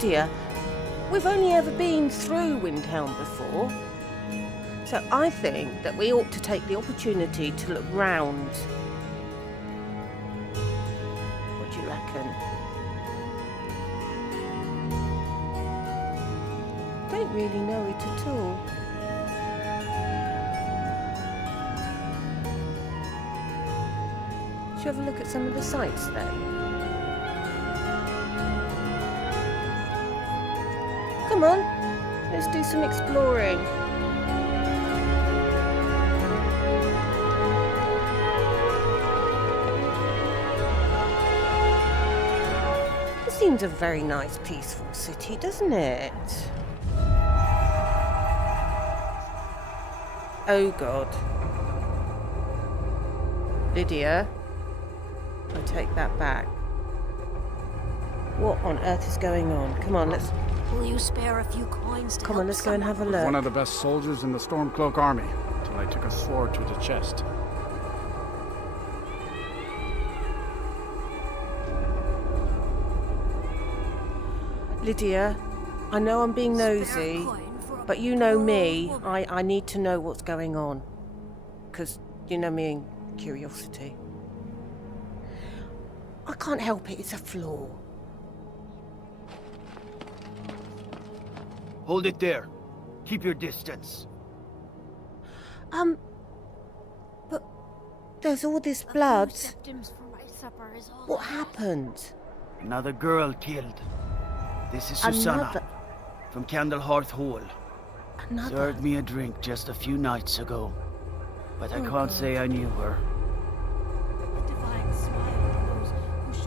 Lydia, we've only ever been through Windhelm before, so I think that we ought to take the opportunity to look round. What do you reckon? Don't really know it at all. Shall we have a look at some of the sights then? Come on, let's do some exploring. It seems a very nice, peaceful city, doesn't it? Oh God. Lydia, I take that back. What on earth is going on? Come on, let's... Will you spare a few coins to Come on, let's go and have a look. One of the best soldiers in the Stormcloak army, until I took a sword to the chest. Lydia, I know I'm being nosy, but you know me. I need to know what's going on. Because you know me and curiosity. I can't help it, it's a flaw. Hold it there. Keep your distance. But there's all this blood. What happened? Another girl killed. This is Susanna from Candlehearth Hall. Another? Served me a drink just a few nights ago, but I can't say I knew her.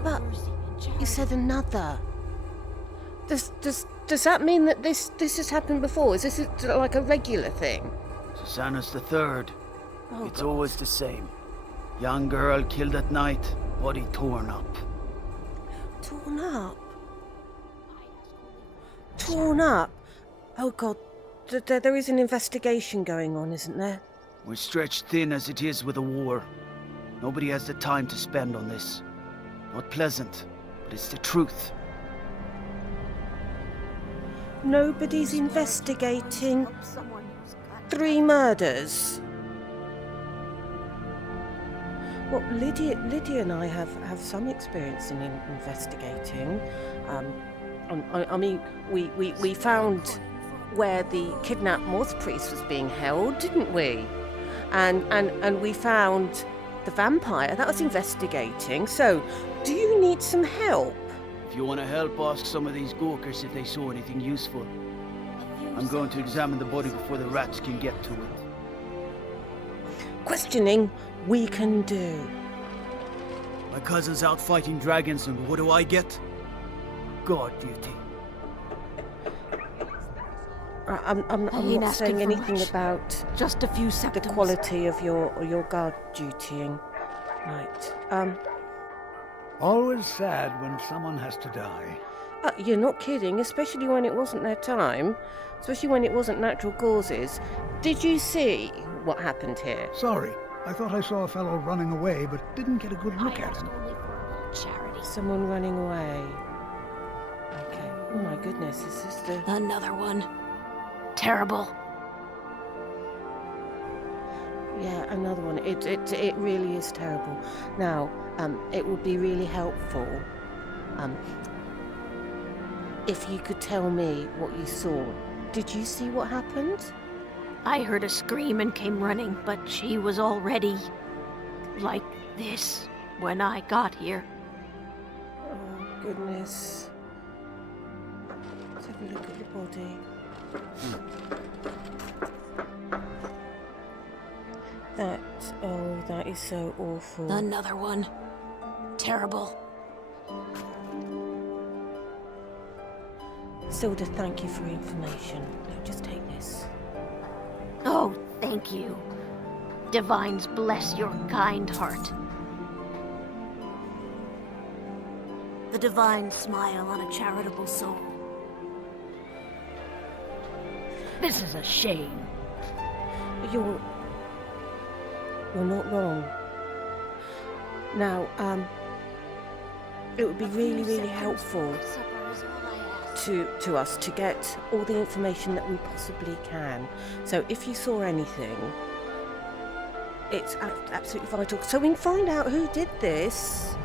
But you said another. Does that mean that this has happened before? Is this like a regular thing? Susanna's the third. Oh, It's God. always the same. Young girl killed at night, body torn up. Torn up? Torn up? Oh God, there is an investigation going on, isn't there? We're stretched thin as it is with the war. Nobody has the time to spend on this. Not pleasant, but it's the truth. Nobody's investigating 3 murders. Well, Lydia and I have some experience in investigating. I mean, we found where the kidnapped moth priest was being held, didn't we? And we found the vampire. That was investigating. So, do you need some help? If you want to help, ask some of these gawkers if they saw anything useful. I'm going to examine the body before the rats can get to it. Questioning we can do. My cousin's out fighting dragons, and what do I get? God duty. I'm not saying anything about just a few the seconds. quality of your guard dutying. Right. Always sad when someone has to die. You're not kidding, especially when it wasn't their time, especially when it wasn't natural causes. Did you see what happened here? Sorry, I thought I saw a fellow running away, but didn't get a good look I at asked him. only for a little charity. Someone running away. Okay. Oh my goodness, is this the... Another one. Terrible. Yeah, another one. It really is terrible. Now, it would be really helpful, if you could tell me what you saw. Did you see what happened? I heard a scream and came running, but she was already like this when I got here. Oh, goodness. Let's have a look at the body. That is so awful. Another one. Terrible. Silda, thank you for your information. Look, just take this. Oh, thank you. Divines bless your kind heart. The divine smile on a charitable soul. This is a shame. You're not wrong. Now, it would be really, really helpful to us to get all the information that we possibly can. So if you saw anything, it's absolutely vital. So we can find out who did this.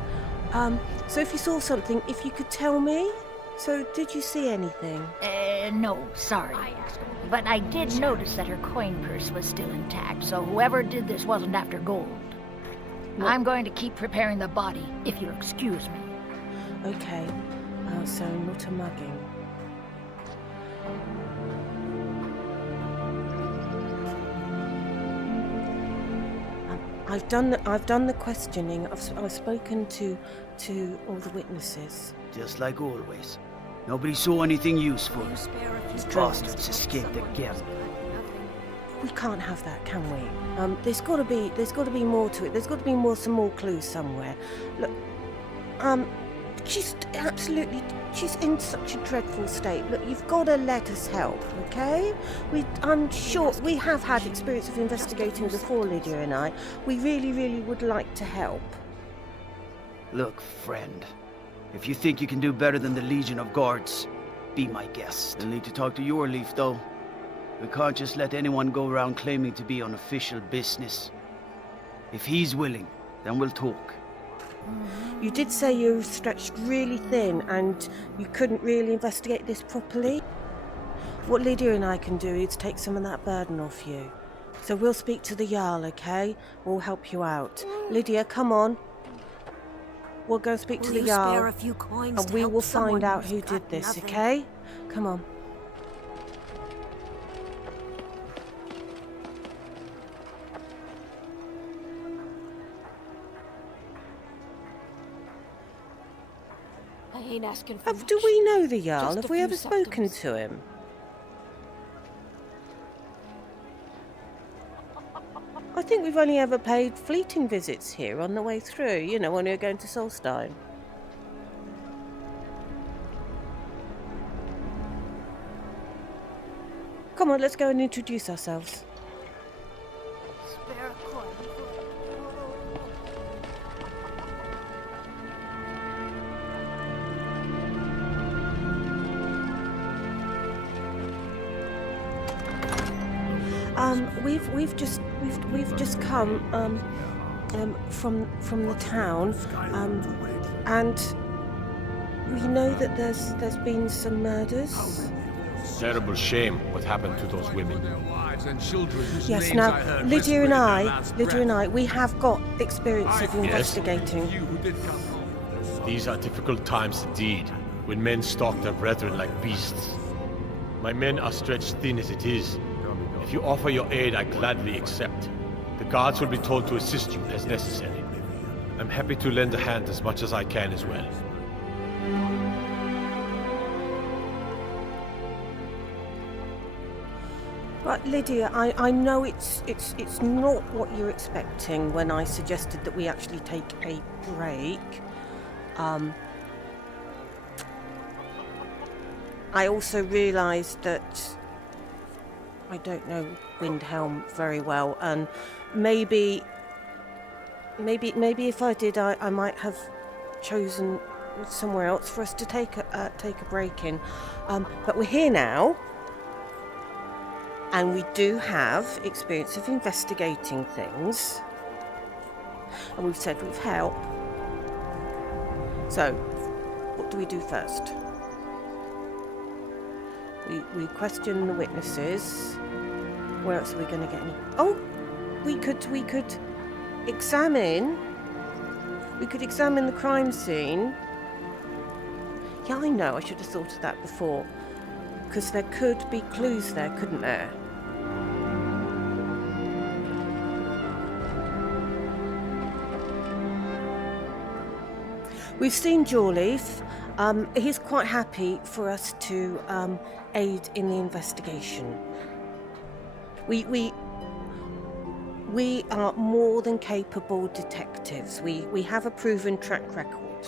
So if you saw something, if you could tell me. So did you see anything? No, sorry. But I did notice that her coin purse was still intact, so whoever did this wasn't after gold. What? I'm going to keep preparing the body, if you'll excuse me. Okay, so not a mugging. I've done the questioning. I've spoken to all the witnesses. Just like always. Nobody saw anything useful. These bastards escaped again. We can't have that, can we? There's got to be more to it. There's got to be some more clues somewhere. Look, she's in such a dreadful state. Look, you've got to let us help, okay? I'm sure we have had experience of investigating before, Lydia and I. We really, really would like to help. Look, friend. If you think you can do better than the Legion of Guards, be my guest. You'll need to talk to your Leaf, though. We can't just let anyone go around claiming to be on official business. If he's willing, then we'll talk. You did say you were stretched really thin and you couldn't really investigate this properly. What Lydia and I can do is take some of that burden off you. So we'll speak to the Jarl, okay? We'll help you out. Lydia, come on. We'll go speak to the Jarl. Spare a few coins and to we help will someone find out who's who got did this, nothing? okay? Come on. I ain't asking for much. Do we know the Jarl? Just a Have we few ever spoken seconds. to him? I think we've only ever paid fleeting visits here on the way through, you know, when we were going to Solstein. Come on, let's go and introduce ourselves. Spare a coin. We've just come from the town, and we know that there's been some murders. Terrible shame what happened to those women. Yes, now Lydia and I, we have got experience of investigating. These are difficult times indeed, when men stalk their brethren like beasts. My men are stretched thin as it is. If you offer your aid, I gladly accept. The guards will be told to assist you as necessary. I'm happy to lend a hand as much as I can as well. Right, Lydia, I know it's not what you're expecting when I suggested that we actually take a break. I also realised that I don't know Windhelm very well, and maybe if I did, I might have chosen somewhere else for us to take a break in. But we're here now, and we do have experience of investigating things, and we've said we've helped. So, what do we do first? We question the witnesses. Where else are we going to get any? Oh, we could examine. We could examine the crime scene. Yeah, I know. I should have thought of that before, because there could be clues there, couldn't there? We've seen Jawleaf. He's quite happy for us to aid in the investigation. We are more than capable detectives. We have a proven track record.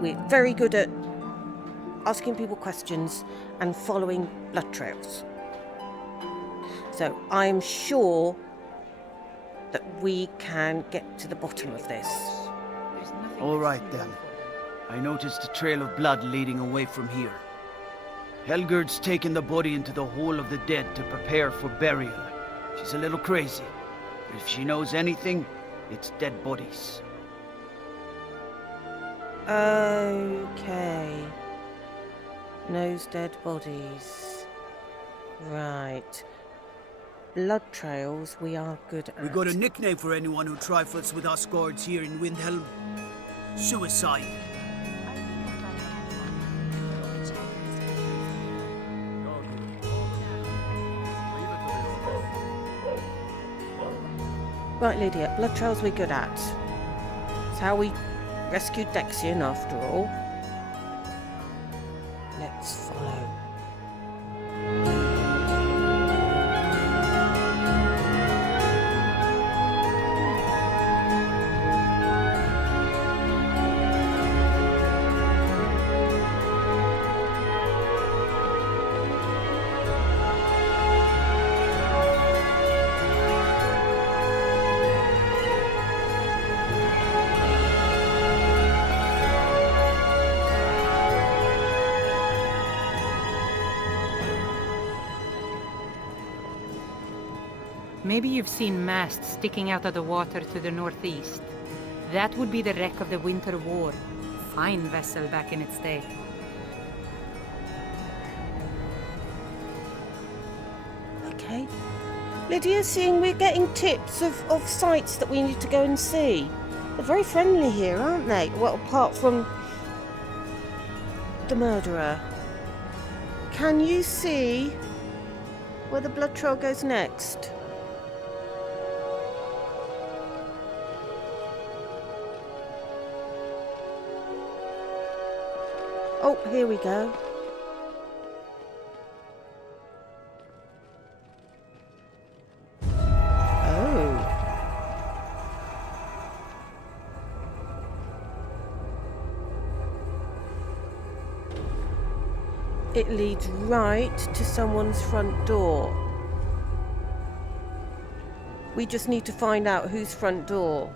We're very good at asking people questions and following blood trails. So I'm sure that we can get to the bottom of this. All right, then. I noticed a trail of blood leading away from here. Helgerd's taken the body into the Hall of the Dead to prepare for burial. She's a little crazy, but if she knows anything, it's dead bodies. Okay. Knows dead bodies. Right. Blood trails we are good at. We got a nickname for anyone who trifles with us guards here in Windhelm. Suicide. Right, Lydia, blood trails we're good at. It's how we rescued Dexian after all. Let's follow. Maybe you've seen masts sticking out of the water to the northeast. That would be the wreck of the Winter War. Fine vessel back in its day. Okay. Lydia, seeing we're getting tips of sites that we need to go and see. They're very friendly here, aren't they? Well, apart from the murderer. Can you see where the blood trail goes next? Oh, here we go. Oh. It leads right to someone's front door. We just need to find out whose front door.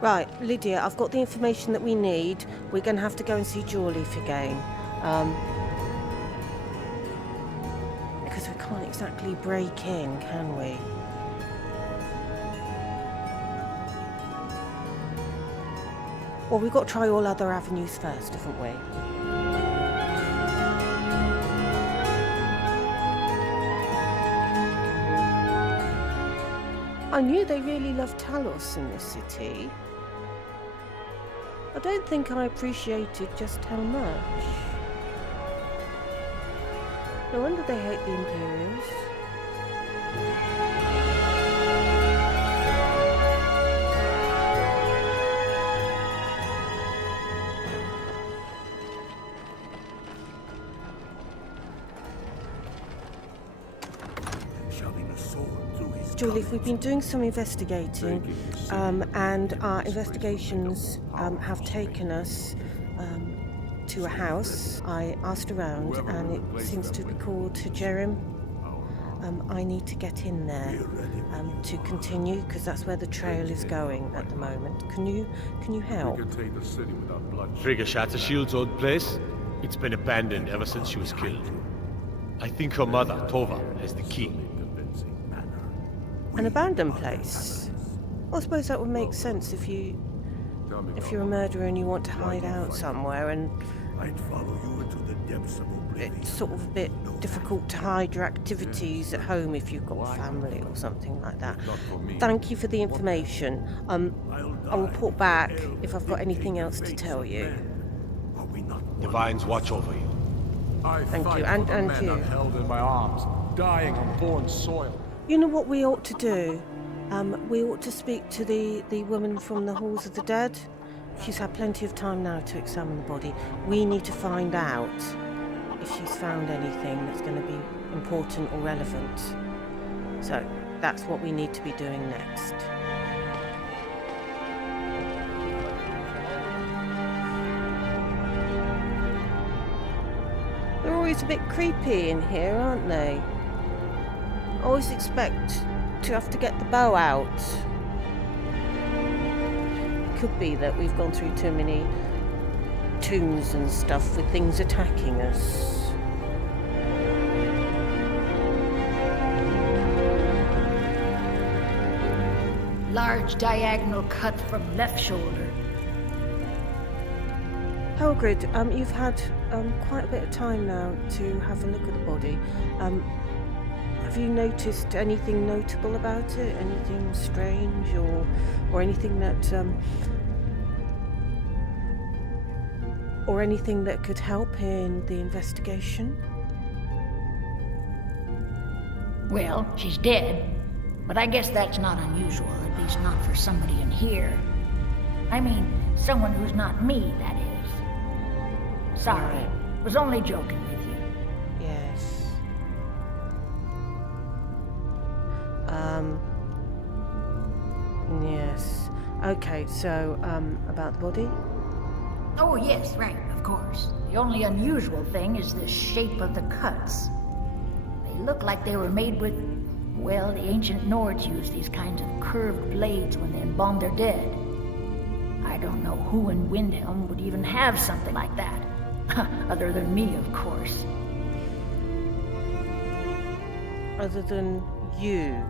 Right, Lydia, I've got the information that we need. We're going to have to go and see Jawleaf again. Because we can't exactly break in, can we? Well, we've got to try all other avenues first, haven't we? I knew they really loved Talos in this city. I don't think I appreciated just how much. No wonder they hate the Imperials. Jawleaf, we've been doing some investigating, and our investigations have taken us to a house. I asked around, and it seems to be called Jerim. I need to get in there to continue, because that's where the trail is going at the moment. Can you help? Frigga Shattershield's old place? It's been abandoned ever since she was killed. I think her mother, Tova, has the key. An abandoned place? Well, I suppose that would make sense if you're a murderer and you want to hide out somewhere, and it's sort of a bit difficult to hide your activities at home if you've got a family or something like that. Thank you for the information. I'll report back if I've got anything else to tell you. Divines watch over you. Thank you, and you. Held in my arms, dying on foreign soil. You know what we ought to do? We ought to speak to the woman from the Halls of the Dead. She's had plenty of time now to examine the body. We need to find out if she's found anything that's going to be important or relevant. So that's what we need to be doing next. They're always a bit creepy in here, aren't they? I always expect to have to get the bow out. Could be that we've gone through too tombs and stuff with things attacking us. Large diagonal cut from left shoulder. Helgrid, you've had quite a bit of time now to have a look at the body. Have you noticed anything notable about it? Anything strange or anything that or anything that could help in the investigation? Well, she's dead, but I guess that's not unusual, at least not for somebody in here. I mean, someone who's not me, that is. Sorry, was only joking with you. Yes. Yes. Okay, so, about the body? Oh, yes, right, of course. The only unusual thing is the shape of the cuts. They look like they were made with, well, the ancient Nords used these kinds of curved blades when they embalmed their dead. I don't know who in Windhelm would even have something like that. Other than me, of course. Other than you,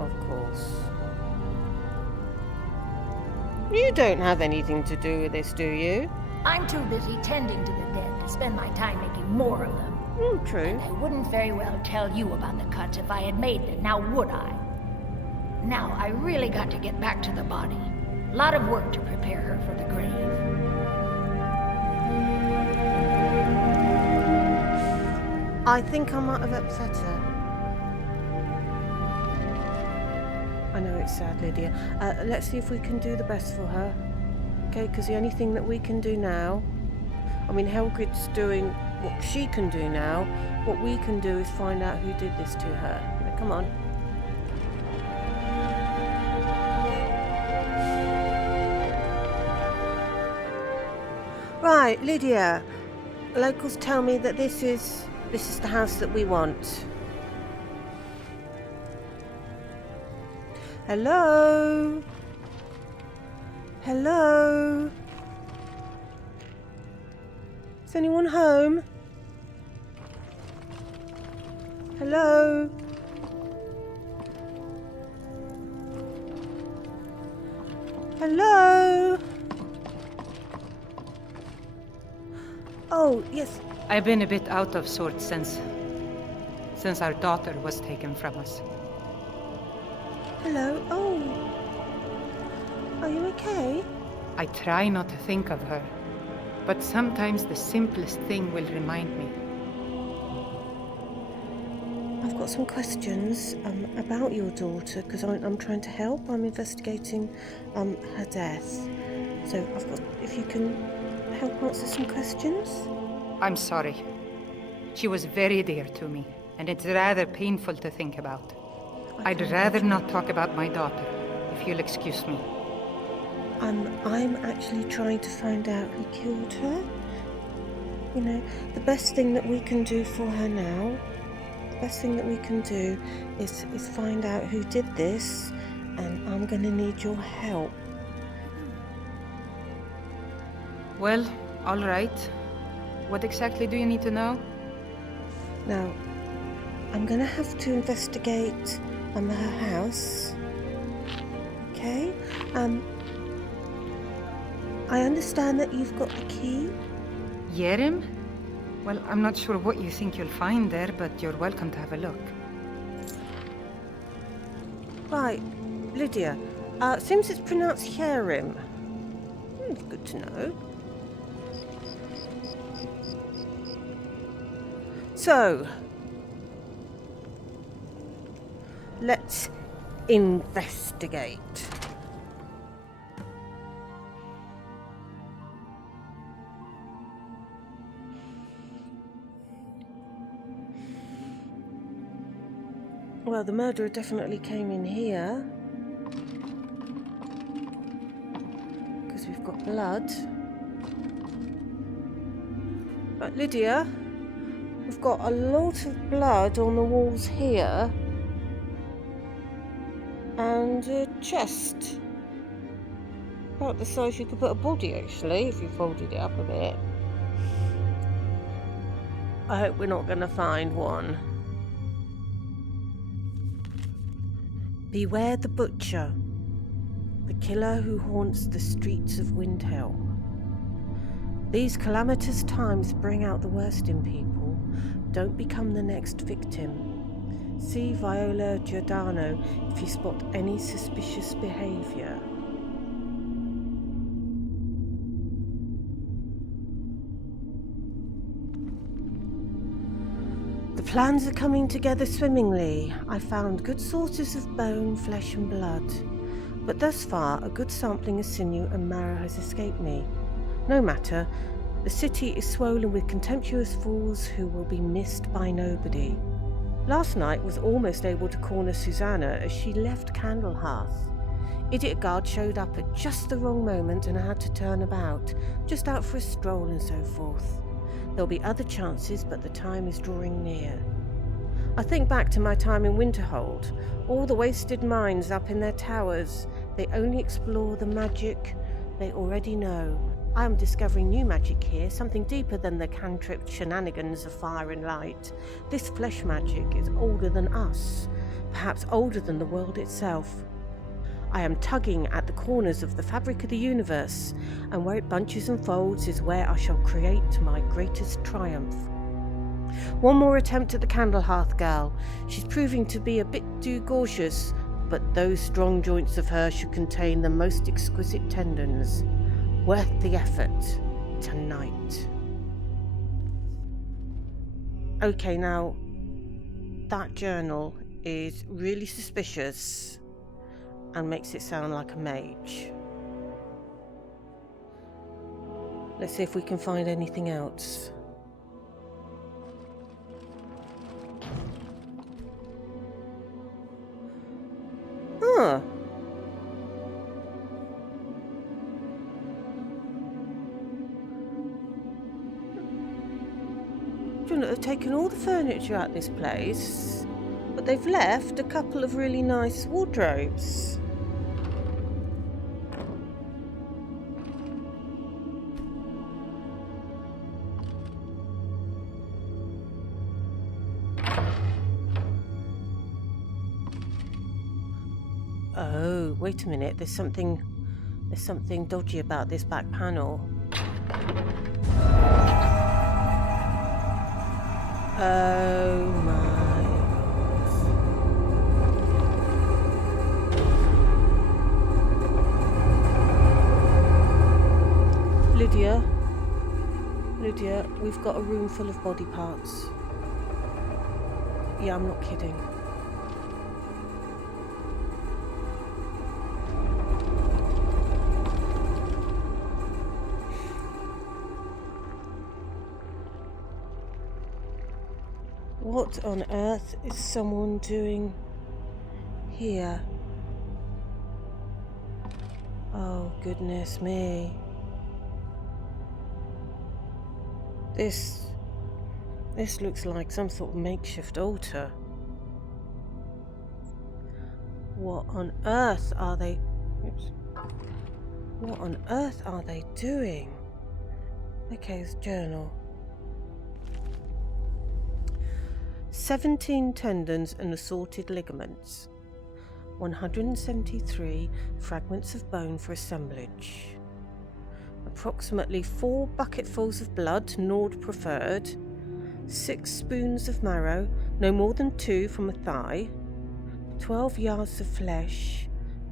of course. You don't have anything to do with this, do you? I'm too busy tending to the dead to spend my time making more of them. True. And I wouldn't very well tell you about the cuts if I had made them, now would I? Now, I really got to get back to the body. A lot of work to prepare her for the grave. I think I might have upset her. I know it's sad, Lydia. Let's see if we can do the best for her. Okay, because the only thing that we can do now... I mean, Helgrid's doing what she can do now. What we can do is find out who did this to her. Now, come on. Right, Lydia. Locals tell me that this is the house that we want. Hello? Hello? Is anyone home? Hello? Hello? Oh, yes. I've been a bit out of sorts since our daughter was taken from us. Hello? Oh. Are you okay? I try not to think of her, but sometimes the simplest thing will remind me. I've got some questions about your daughter because I'm trying to help. I'm investigating her death. So I've got, if you can help answer some questions. I'm sorry. She was very dear to me, and it's rather painful to think about. I'd rather not talk about my daughter, if you'll excuse me. I'm actually trying to find out who killed her. You know, the best thing that we can do for her now, the best thing that we can do is find out who did this, and I'm going to need your help. Well, all right. What exactly do you need to know? Now, I'm going to have to investigate her house. Okay? I understand that you've got the key. Yerim? Well, I'm not sure what you think you'll find there, but you're welcome to have a look. Right, Lydia. Seems it's pronounced Yerim. Good to know. So, let's investigate. Well, the murderer definitely came in here. Because we've got blood. But Lydia, we've got a lot of blood on the walls here. And a chest. about the size you could put a body, actually, if you folded it up a bit. I hope we're not going to find one. Beware the butcher, the killer who haunts the streets of Windhelm. These calamitous times bring out the worst in people. Don't become the next victim. See Viola Giordano if you spot any suspicious behaviour. The plans are coming together swimmingly. I found good sources of bone, flesh and blood. But thus far, a good sampling of sinew and marrow has escaped me. No matter, the city is swollen with contemptuous fools who will be missed by nobody. Last night was almost able to corner Susanna as she left Candlehearth. Idiot guard showed up at just the wrong moment and I had to turn about, just out for a stroll and so forth. There'll be other chances, but the time is drawing near. I think back to my time in Winterhold. All the wasted minds up in their towers, they only explore the magic they already know. I am discovering new magic here, something deeper than the cantrip shenanigans of fire and light. This flesh magic is older than us, perhaps older than the world itself. I am tugging at the corners of the fabric of the universe, and where it bunches and folds is where I shall create my greatest triumph. One more attempt at the Candlehearth girl. She's proving to be a bit too gorgeous, but those strong joints of hers should contain the most exquisite tendons. Worth the effort. Tonight. Okay, now, that journal is really suspicious and makes it sound like a mage. Let's see if we can find anything else. Huh. They've taken all the furniture out this place, but they've left a couple of really nice wardrobes. Oh, wait a minute, there's something dodgy about this back panel. Oh my God. Lydia, we've got a room full of body parts. Yeah, I'm not kidding. What on earth is someone doing here? Oh, goodness me. This looks like some sort of makeshift altar. What on earth are they... Oops. What on earth are they doing? Okay, it's journal. 17 tendons and assorted ligaments. 173 fragments of bone for assemblage. Approximately 4 bucketfuls of blood, Nord preferred. 6 spoons of marrow, no more than 2 from a thigh. 12 yards of flesh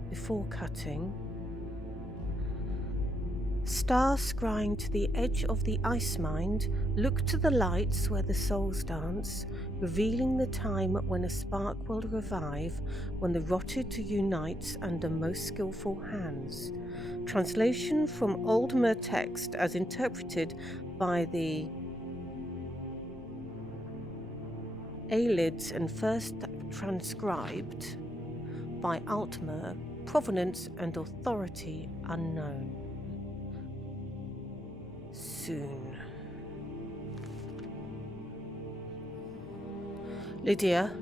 before cutting. Star scrying to the edge of the ice mind, look to the lights where the souls dance, revealing the time when a spark will revive, when the rotted unites under most skillful hands. Translation from Old Mer text as interpreted by the Aelids and first transcribed by Altmer, provenance and authority unknown. Soon. Lydia,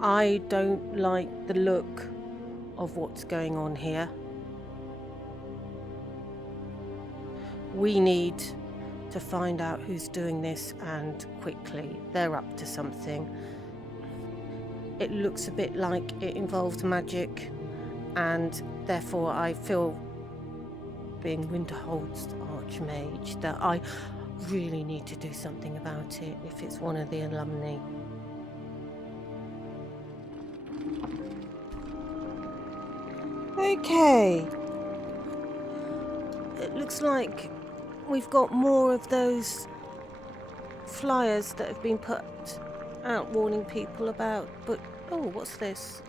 I don't like the look of what's going on here. We need to find out who's doing this, and quickly. They're up to something. It looks a bit like it involves magic, and therefore I feel, being Winterhold's archmage, that I really need to do something about it if it's one of the alumni. Okay. It looks like we've got more of those flyers that have been put out warning people about, but oh, what's this?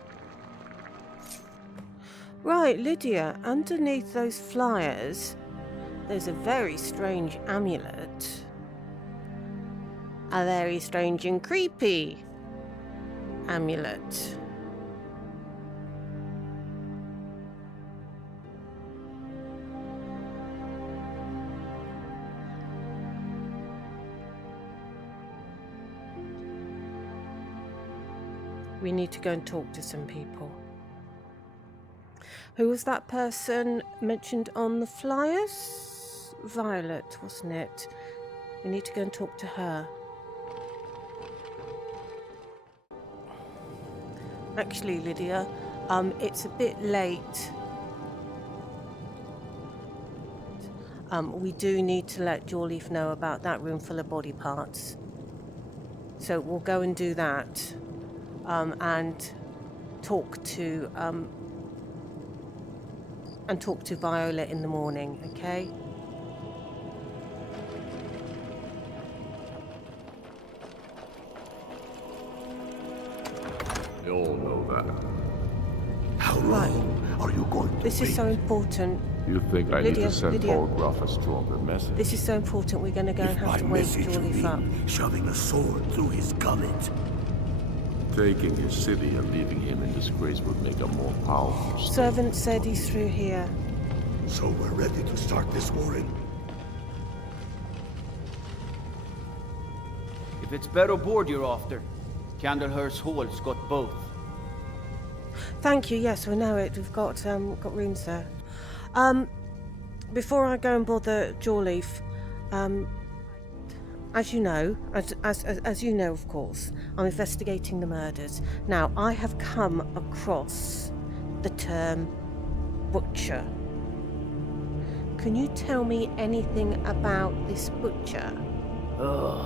Right, Lydia, underneath those flyers there's a very strange amulet. A very strange and creepy amulet. We need to go and talk to some people. Who was that person mentioned on the flyers? Violet, wasn't it? We need to go and talk to her. Actually, Lydia, it's a bit late. We do need to let Jawleaf know about that room full of body parts. So we'll go and do that. And talk to Violet in the morning, okay? They all know that. How long are you going to This is so important. You think I need to send Lydia. Orgruff a stronger message? This is so important. We're going to go and have to wake Jawleaf up. Shoving a sword through his gullet. Taking his city and leaving him in disgrace would make a more powerful state. Servant said he's through here. So we're ready to start this warring. If it's better board you're after, Candlehurst Hall's got both. Thank you. Yes, we know it. We've got rooms there. Before I go and bother Jawleaf, as you know, as you know, of course, I'm investigating the murders. Now, I have come across the term butcher. Can you tell me anything about this butcher? Ugh.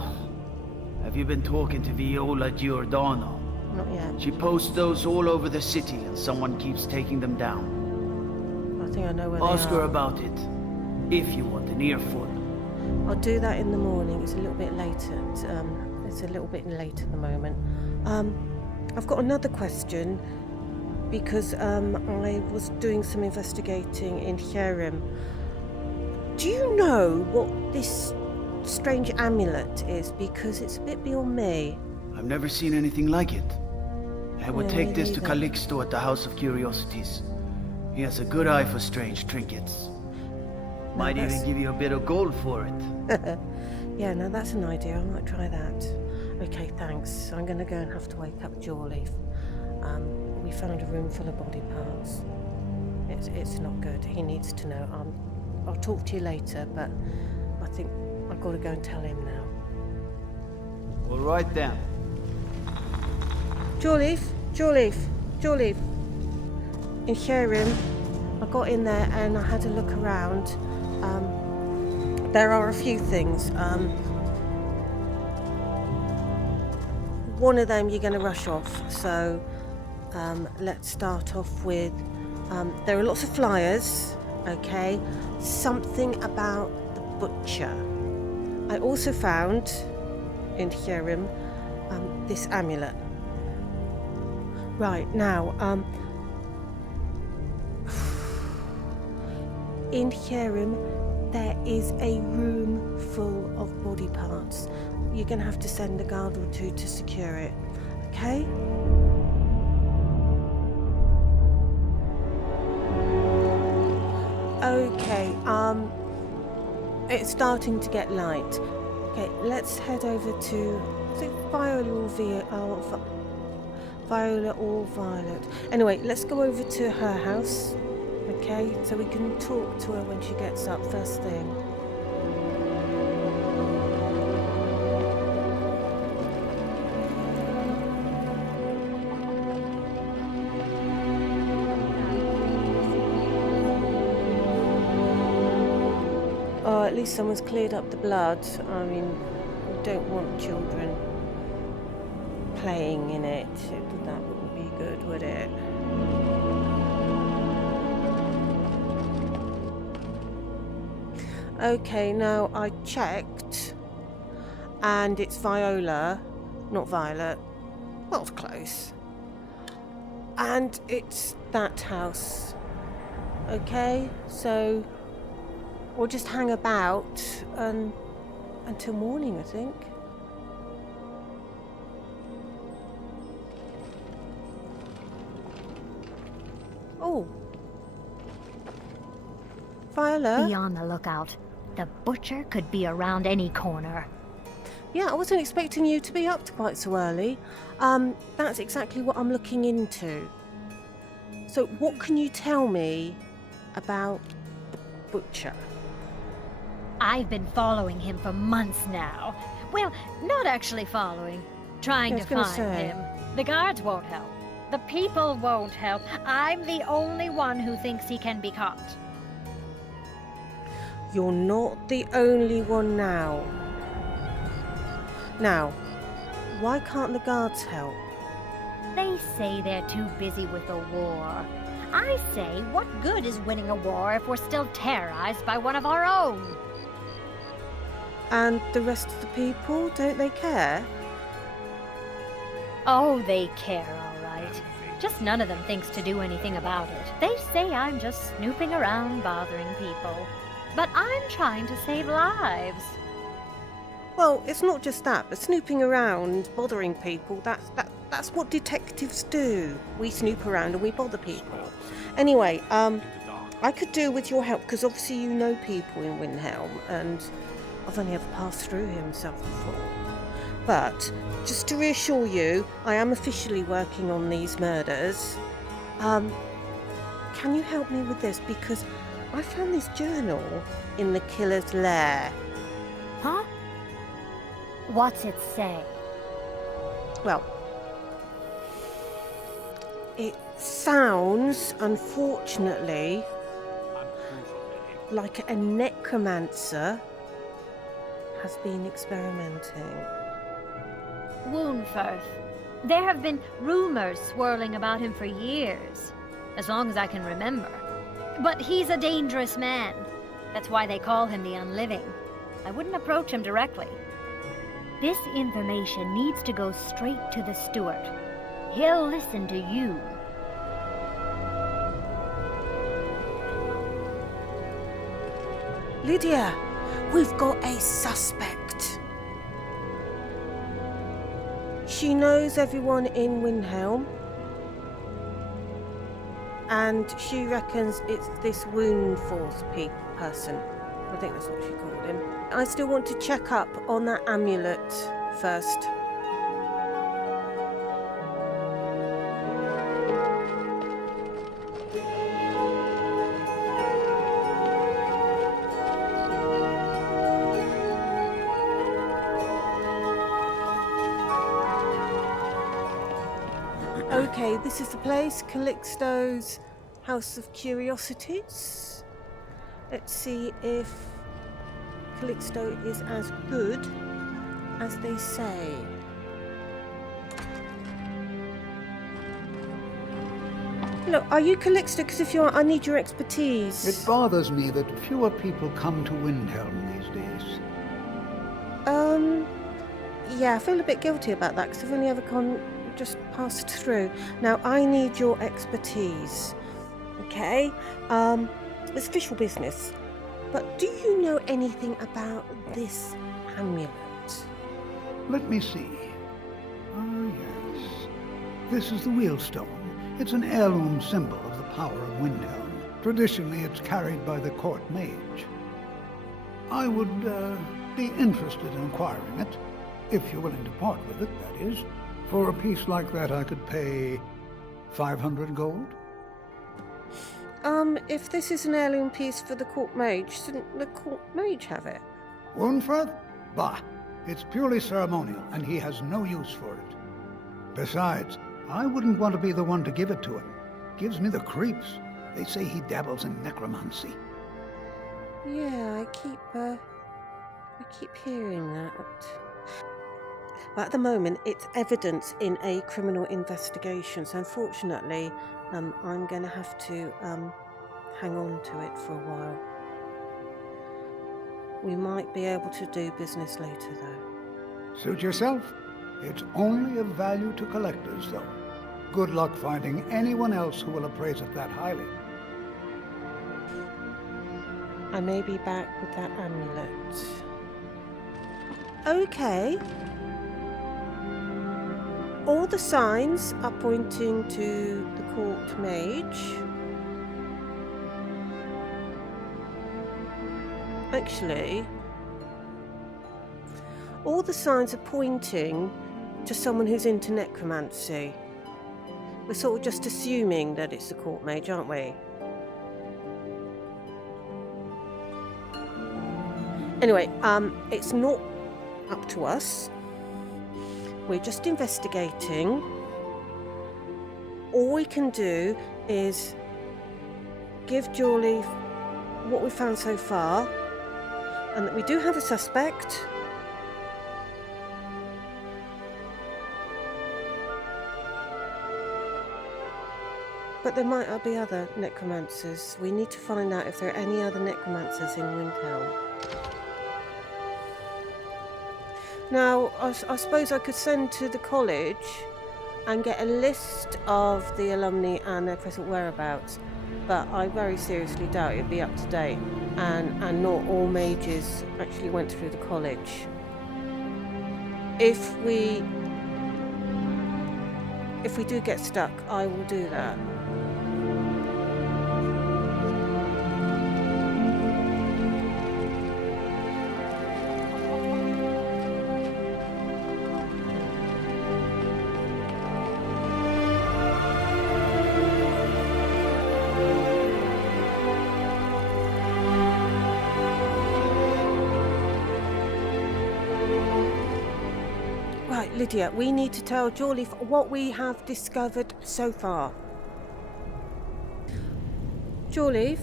Have you been talking to Viola Giordano? Not yet. She posts those all over the city and someone keeps taking them down. I think I know where they are. Ask her about it, if you want an earful. I'll do that in the morning. It's a little bit late at the moment. I've got another question because I was doing some investigating in Skyrim. Do you know what this strange amulet is? Because it's a bit beyond me. I've never seen anything like it. I would Yeah, take me this to neither. Calixto at the House of Curiosities. He has a good eye for strange trinkets. Might even give you a bit of gold for it. Yeah, no, that's an idea. I might try that. Okay, thanks. I'm going to go and have to wake up Jawleaf. We found a room full of body parts. It's not good. He needs to know. I'll talk to you later, but I think I've got to go and tell him now. All right then. Jawleaf. In Skyrim, I got in there and I had a look around. There are a few things. One of them you're going to rush off, so let's start off with, there are lots of flyers, okay? Something about the butcher. I also found in Skyrim this amulet. Right, now, in Skyrim, there is a room full of body parts. You're going to have to send a guard or two to secure it, okay? Okay, it's starting to get light. Okay, let's head over to, is it Viola or Violet? Anyway, let's go over to her house, okay? So we can talk to her when she gets up first thing. at least someone's cleared up the blood. I mean, we don't want children playing in it. That wouldn't be good, would it? Okay, now I checked, and it's Viola, not Violet. Well, it's close. And it's that house. Okay, so we'll just hang about until morning, I think. Oh. Viola? Be on the lookout. The butcher could be around any corner. Yeah, I wasn't expecting you to be up quite so early. That's exactly what I'm looking into. So what can you tell me about the butcher? I've been following him for months now. Well, not actually following. Trying to find him. The guards won't help. The people won't help. I'm the only one who thinks he can be caught. You're not the only one now. Now, why can't the guards help? They say they're too busy with the war. I say, what good is winning a war if we're still terrorized by one of our own? And the rest of the people, don't they care? Oh, they care, all right. Just none of them thinks to do anything about it. They say I'm just snooping around bothering people. But I'm trying to save lives. Well, it's not just that, but snooping around, bothering people, that's what detectives do. We snoop around and we bother people. Anyway, I could do with your help, because obviously you know people in Windhelm, and I've only ever passed through here myself before. But, just to reassure you, I am officially working on these murders. Can you help me with this? Because I found this journal in the killer's lair. Huh? What's it say? Well, it sounds, unfortunately, like a necromancer has been experimenting. Woundfirth. There have been rumors swirling about him for years, as long as I can remember. But he's a dangerous man. That's why they call him the Unliving. I wouldn't approach him directly. This information needs to go straight to the steward. He'll listen to you. Lydia, we've got a suspect. She knows everyone in Windhelm. And she reckons it's this Woundforth person. I think that's what she called him. I still want to check up on that amulet first. Okay, this is the place, Calixto's House of Curiosities. Let's see if Calixto is as good as they say. Look, are you Calixto? Because if you are, I need your expertise. It bothers me that fewer people come to Windhelm these days. Yeah, I feel a bit guilty about that because I've only ever just passed through. Now, I need your expertise. Okay? It's official business. But do you know anything about this amulet? Let me see. Ah, yes. This is the Wheelstone. It's an heirloom symbol of the power of Windhelm. Traditionally, it's carried by the court mage. I would be interested in acquiring it, if you're willing to part with it, that is. For a piece like that, I could pay 500 gold. If this is an heirloom piece for the court mage, shouldn't the court mage have it? Woundforth? Bah! It's purely ceremonial, and he has no use for it. Besides, I wouldn't want to be the one to give it to him. Gives me the creeps. They say he dabbles in necromancy. Yeah, I keep hearing that. But at the moment, it's evidence in a criminal investigation. So unfortunately, I'm going to have to hang on to it for a while. We might be able to do business later, though. Suit yourself. It's only of value to collectors, though. Good luck finding anyone else who will appraise it that highly. I may be back with that amulet. Okay. All the signs are pointing to the court mage. Actually, all the signs are pointing to someone who's into necromancy. We're sort of just assuming that it's the court mage, aren't we? Anyway, it's not up to us. We're just investigating. All we can do is give Julie what we found so far, and that we do have a suspect. But there might be other necromancers. We need to find out if there are any other necromancers in Windhelm. Now, I suppose I could send to the college and get a list of the alumni and their present whereabouts, but I very seriously doubt it'd be up to date, and not all mages actually went through the college. If we do get stuck, I will do that. Right, Lydia, we need to tell Joliffe what we have discovered so far. Joliffe?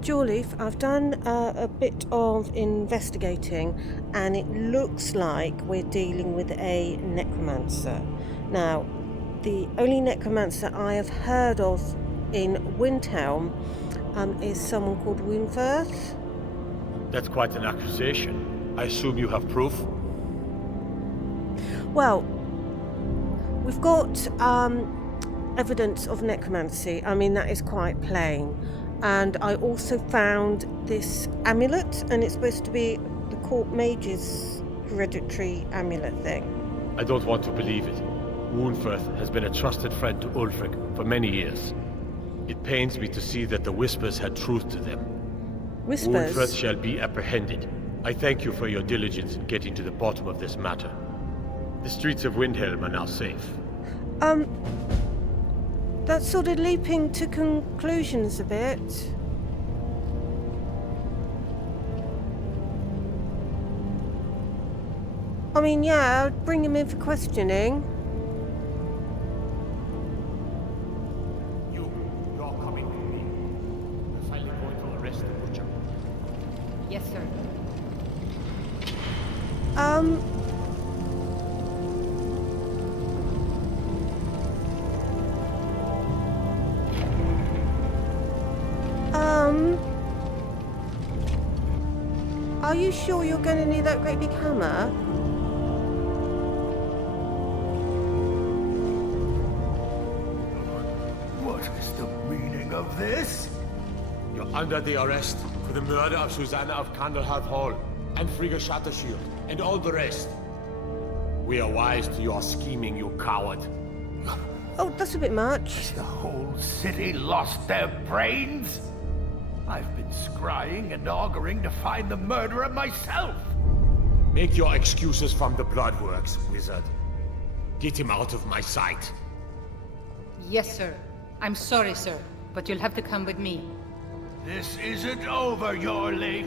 Joliffe, I've done a bit of investigating, and it looks like we're dealing with a necromancer. Now, the only necromancer I have heard of in Windhelm is someone called Windhelm. That's quite an accusation. I assume you have proof? Well, we've got evidence of necromancy. I mean, that is quite plain. And I also found this amulet, and it's supposed to be the court mage's hereditary amulet thing. I don't want to believe it. Woundfirth has been a trusted friend to Ulfric for many years. It pains me to see that the Whispers had truth to them. Whispers? Woundfirth shall be apprehended. I thank you for your diligence in getting to the bottom of this matter. The streets of Windhelm are now safe. That's sort of leaping to conclusions a bit. I mean, yeah, I'd bring him in for questioning. You're coming with me. We're finally going to arrest the butcher. Yes, sir. Are you sure you're going to need that great big hammer? What is the meaning of this? You're under the arrest for the murder of Susanna of Candlehearth Hall, and Frigga Shattershield, and all the rest. We are wise to your scheming, you coward. Oh, that's a bit much. The whole city lost their brains? I've been scrying and auguring to find the murderer myself. Make your excuses from the bloodworks, wizard. Get him out of my sight. Yes, sir. I'm sorry, sir, but you'll have to come with me. This isn't over, your leaf.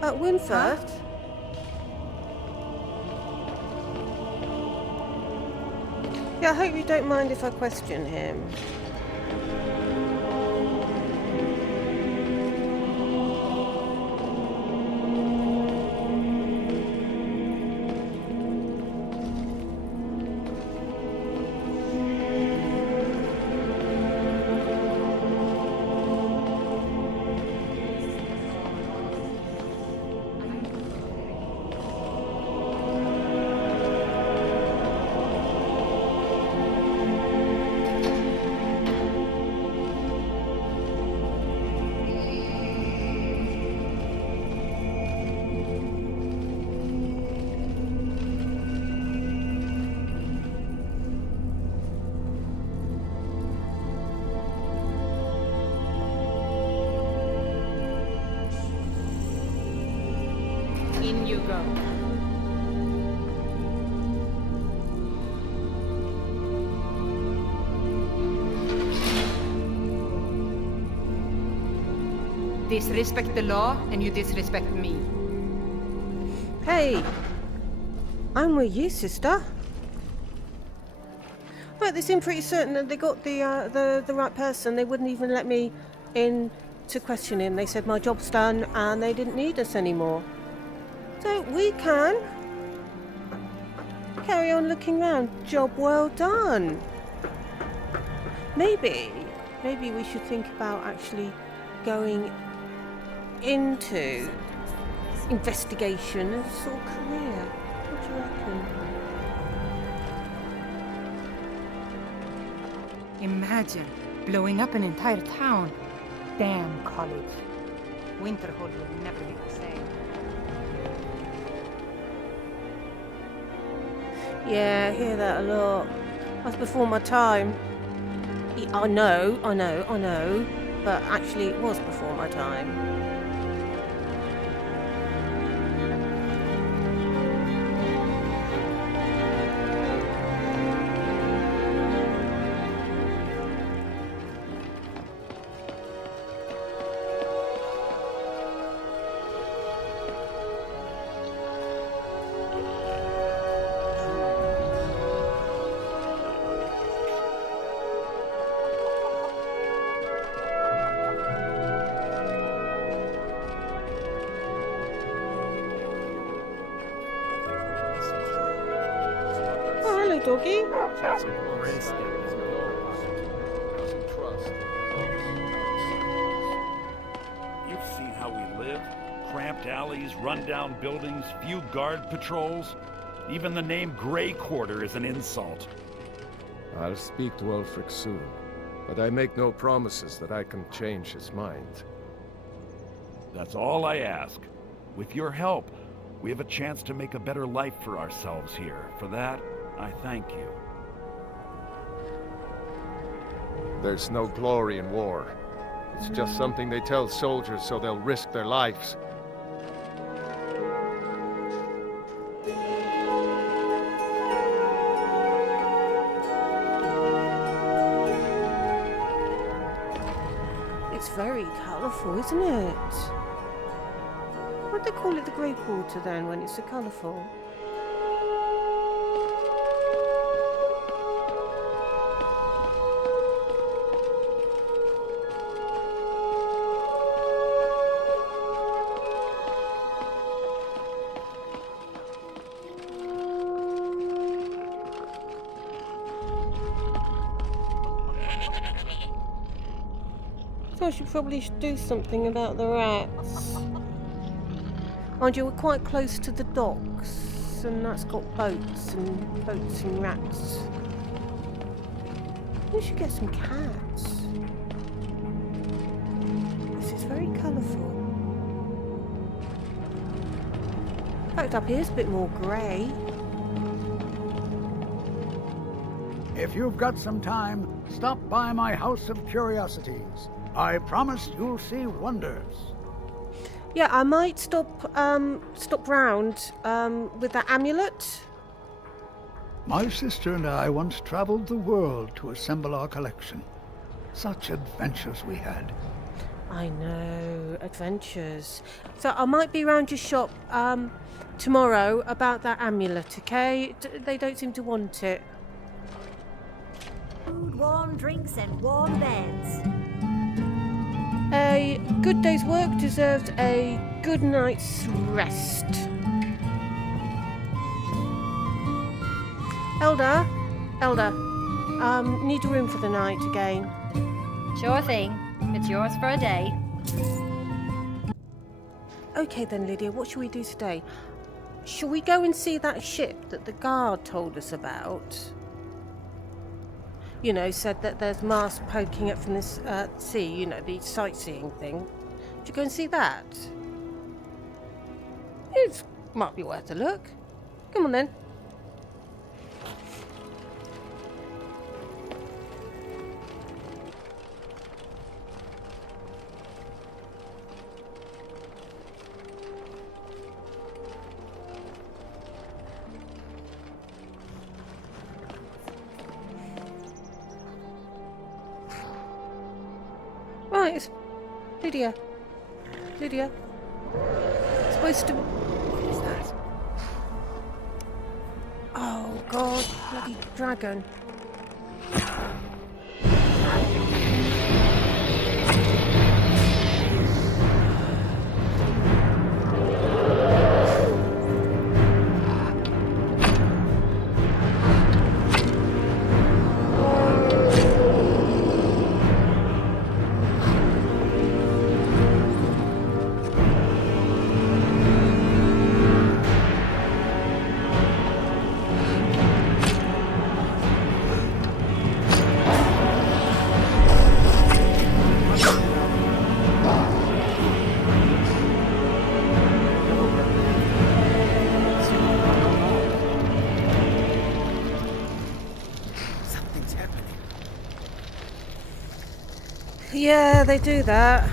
At Windhelm? Yeah, I hope you don't mind if I question him. In you go. Disrespect the law, and you disrespect me. Hey, I'm with you, sister. But they seem pretty certain that they got the right person. They wouldn't even let me in to question him. They said my job's done and they didn't need us anymore. So we can carry on looking around. Job well done. Maybe we should think about actually going into investigation as a sort of career. What do you reckon? Imagine blowing up an entire town. Damn college. Winterhold will never be the same. Yeah, I hear that a lot. That's before my time. I know, but actually it was before my time. Doggy? You've seen how we live. Cramped alleys, rundown buildings, few guard patrols. Even the name Grey Quarter is an insult. I'll speak to Ulfric soon, but I make no promises that I can change his mind. That's all I ask. With your help, we have a chance to make a better life for ourselves here. For that, I thank you. There's no glory in war. It's just something they tell soldiers so they'll risk their lives. It's very colourful, isn't it? Why'd they call it the Grey Quarter then, when it's so colourful? So I should probably do something about the rats. Mind you, we're quite close to the docks, and that's got boats and rats. We should get some cats. This is very colourful. In fact, up here's a bit more grey. If you've got some time, stop by my House of Curiosities. I promise you'll see wonders. Yeah, I might stop round with that amulet. My sister and I once traveled the world to assemble our collection. Such adventures we had. I know, adventures. So I might be round your shop tomorrow about that amulet, okay? They don't seem to want it. food, warm drinks, and warm beds. A good day's work deserves a good night's rest. Elder, need a room for the night again. Sure thing. It's yours for a day. Okay then, Lydia, what shall we do today? Shall we go and see that ship that the guard told us about? You know, said that there's masts poking up from this sea, you know, the sightseeing thing. Should you go and see that? It might be worth a look. Come on then. Right, it's Lydia. Lydia. It's supposed to... What is that? Oh, God. Bloody dragon. Yeah, they do that.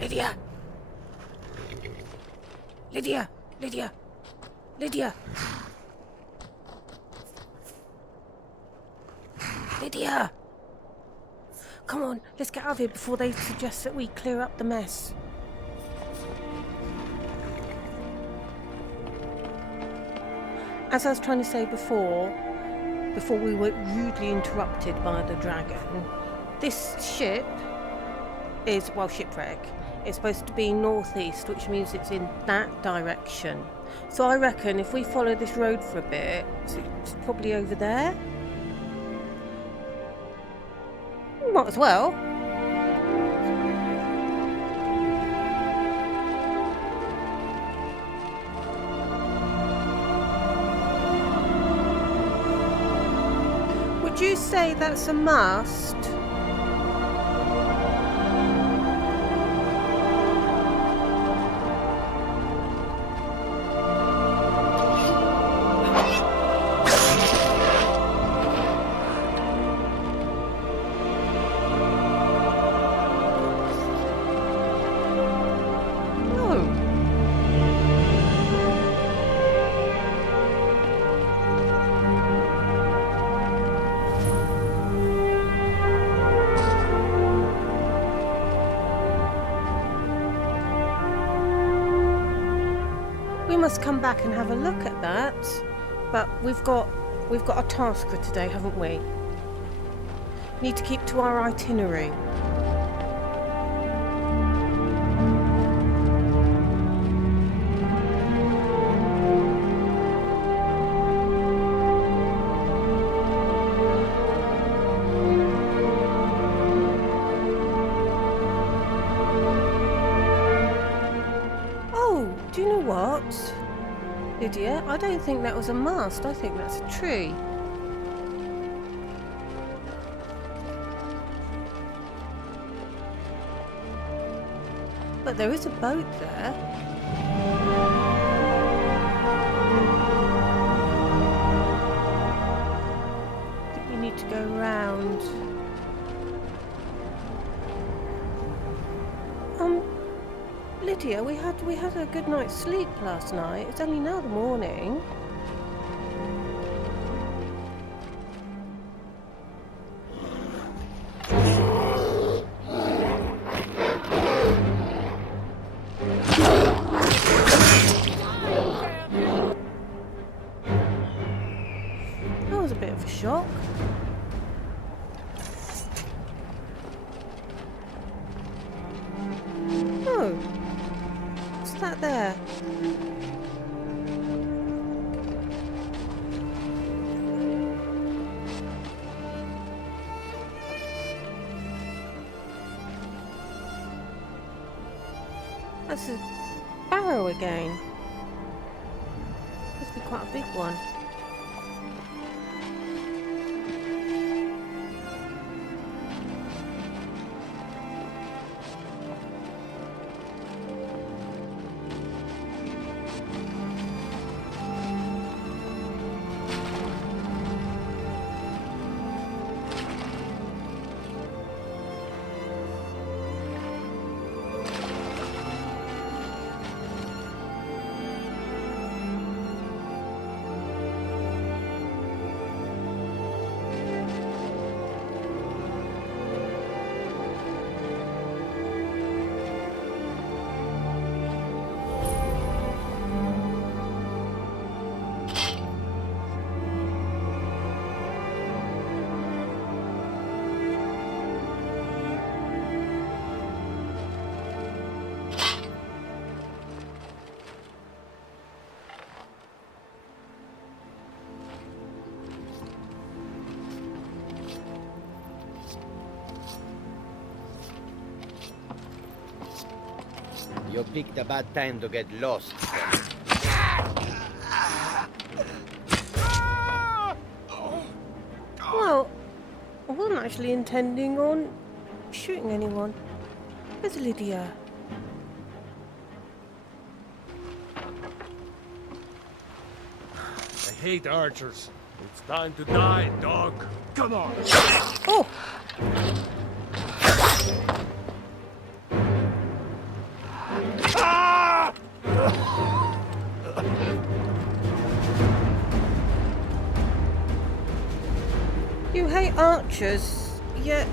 Lydia! Lydia! Lydia! Lydia! Lydia! Come on, let's get out of here before they suggest that we clear up the mess. As I was trying to say before we were rudely interrupted by the dragon, this ship is, well, shipwreck. It's supposed to be northeast, which means it's in that direction. So I reckon if we follow this road for a bit, it's probably over there. Might as well. Would you say that's a mast? Must come back and have a look at that, but we've got a task for today, haven't we? Need to keep to our itinerary. Do you know what, Lydia? I don't think that was a mast. I think that's a tree. But there is a boat there. I think we need to go round. Lydia, we had a good night's sleep last night. It's only now the morning. That was a bit of a shock. Oh, what's that there? That's a barrow again. Must be quite a big one. You picked a bad time to get lost. Well, I wasn't actually intending on shooting anyone. Where's Lydia? I hate archers. It's time to die, dog. Come on. Oh! You hate archers, yet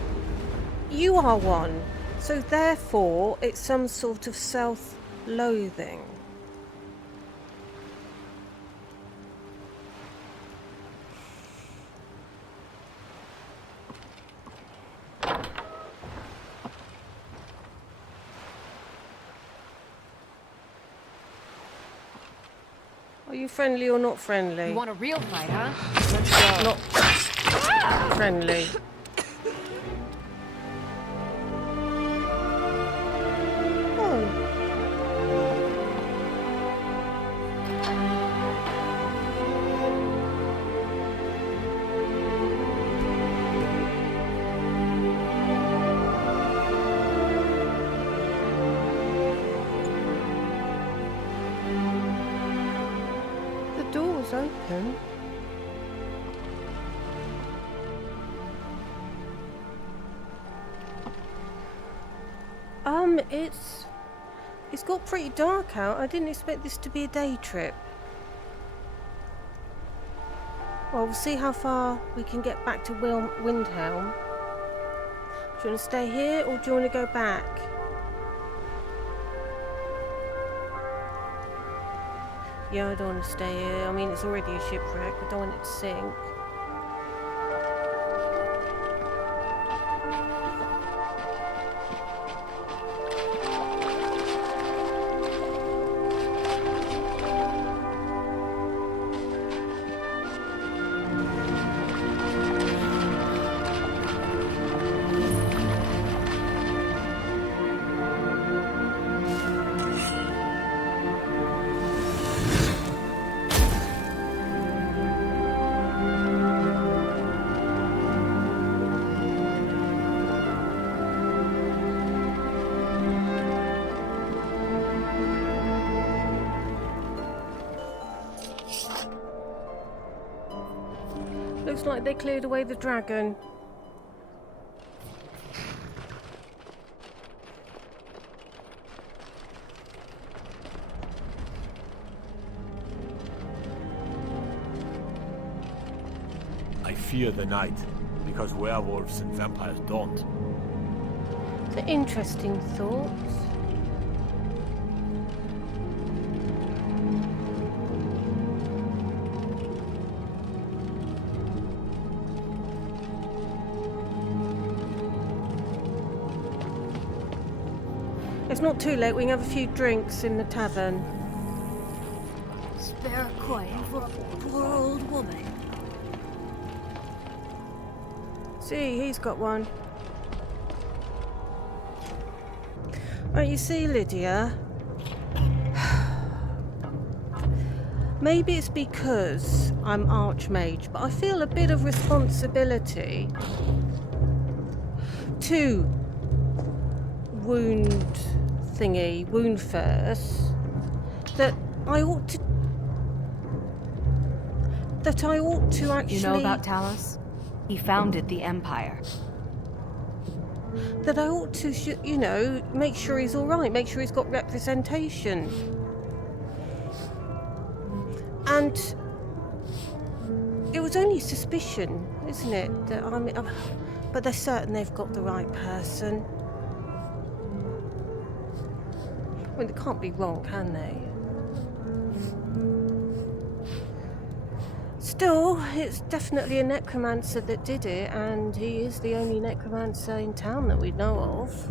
you are one. So therefore, it's some sort of self-loathing. Are you friendly or not friendly? You want a real fight, huh? Let's go. Not friendly. Open. It's got pretty dark out. I didn't expect this to be a day trip. Well, we'll see how far we can get back to Windhelm. Do you want to stay here or do you want to go back? Yeah, I don't want to stay here. I mean, it's already a shipwreck. I don't want it to sink. Looks like they cleared away the dragon. fear the night, because werewolves and vampires don't. It's an interesting thought. It's not too late, we can have a few drinks in the tavern. Spare a coin for a poor old woman. See, he's got one. Oh, you see, Lydia, maybe it's because I'm Archmage, but I feel a bit of responsibility to wound first, that I ought to actually... You know about Talos? He founded the Empire. That I ought to, you know, make sure he's all right, make sure he's got representation. And it was only suspicion, isn't it? That but they're certain they've got the right person. I mean, they can't be wrong, can they? Still, it's definitely a necromancer that did it, and he is the only necromancer in town that we know of.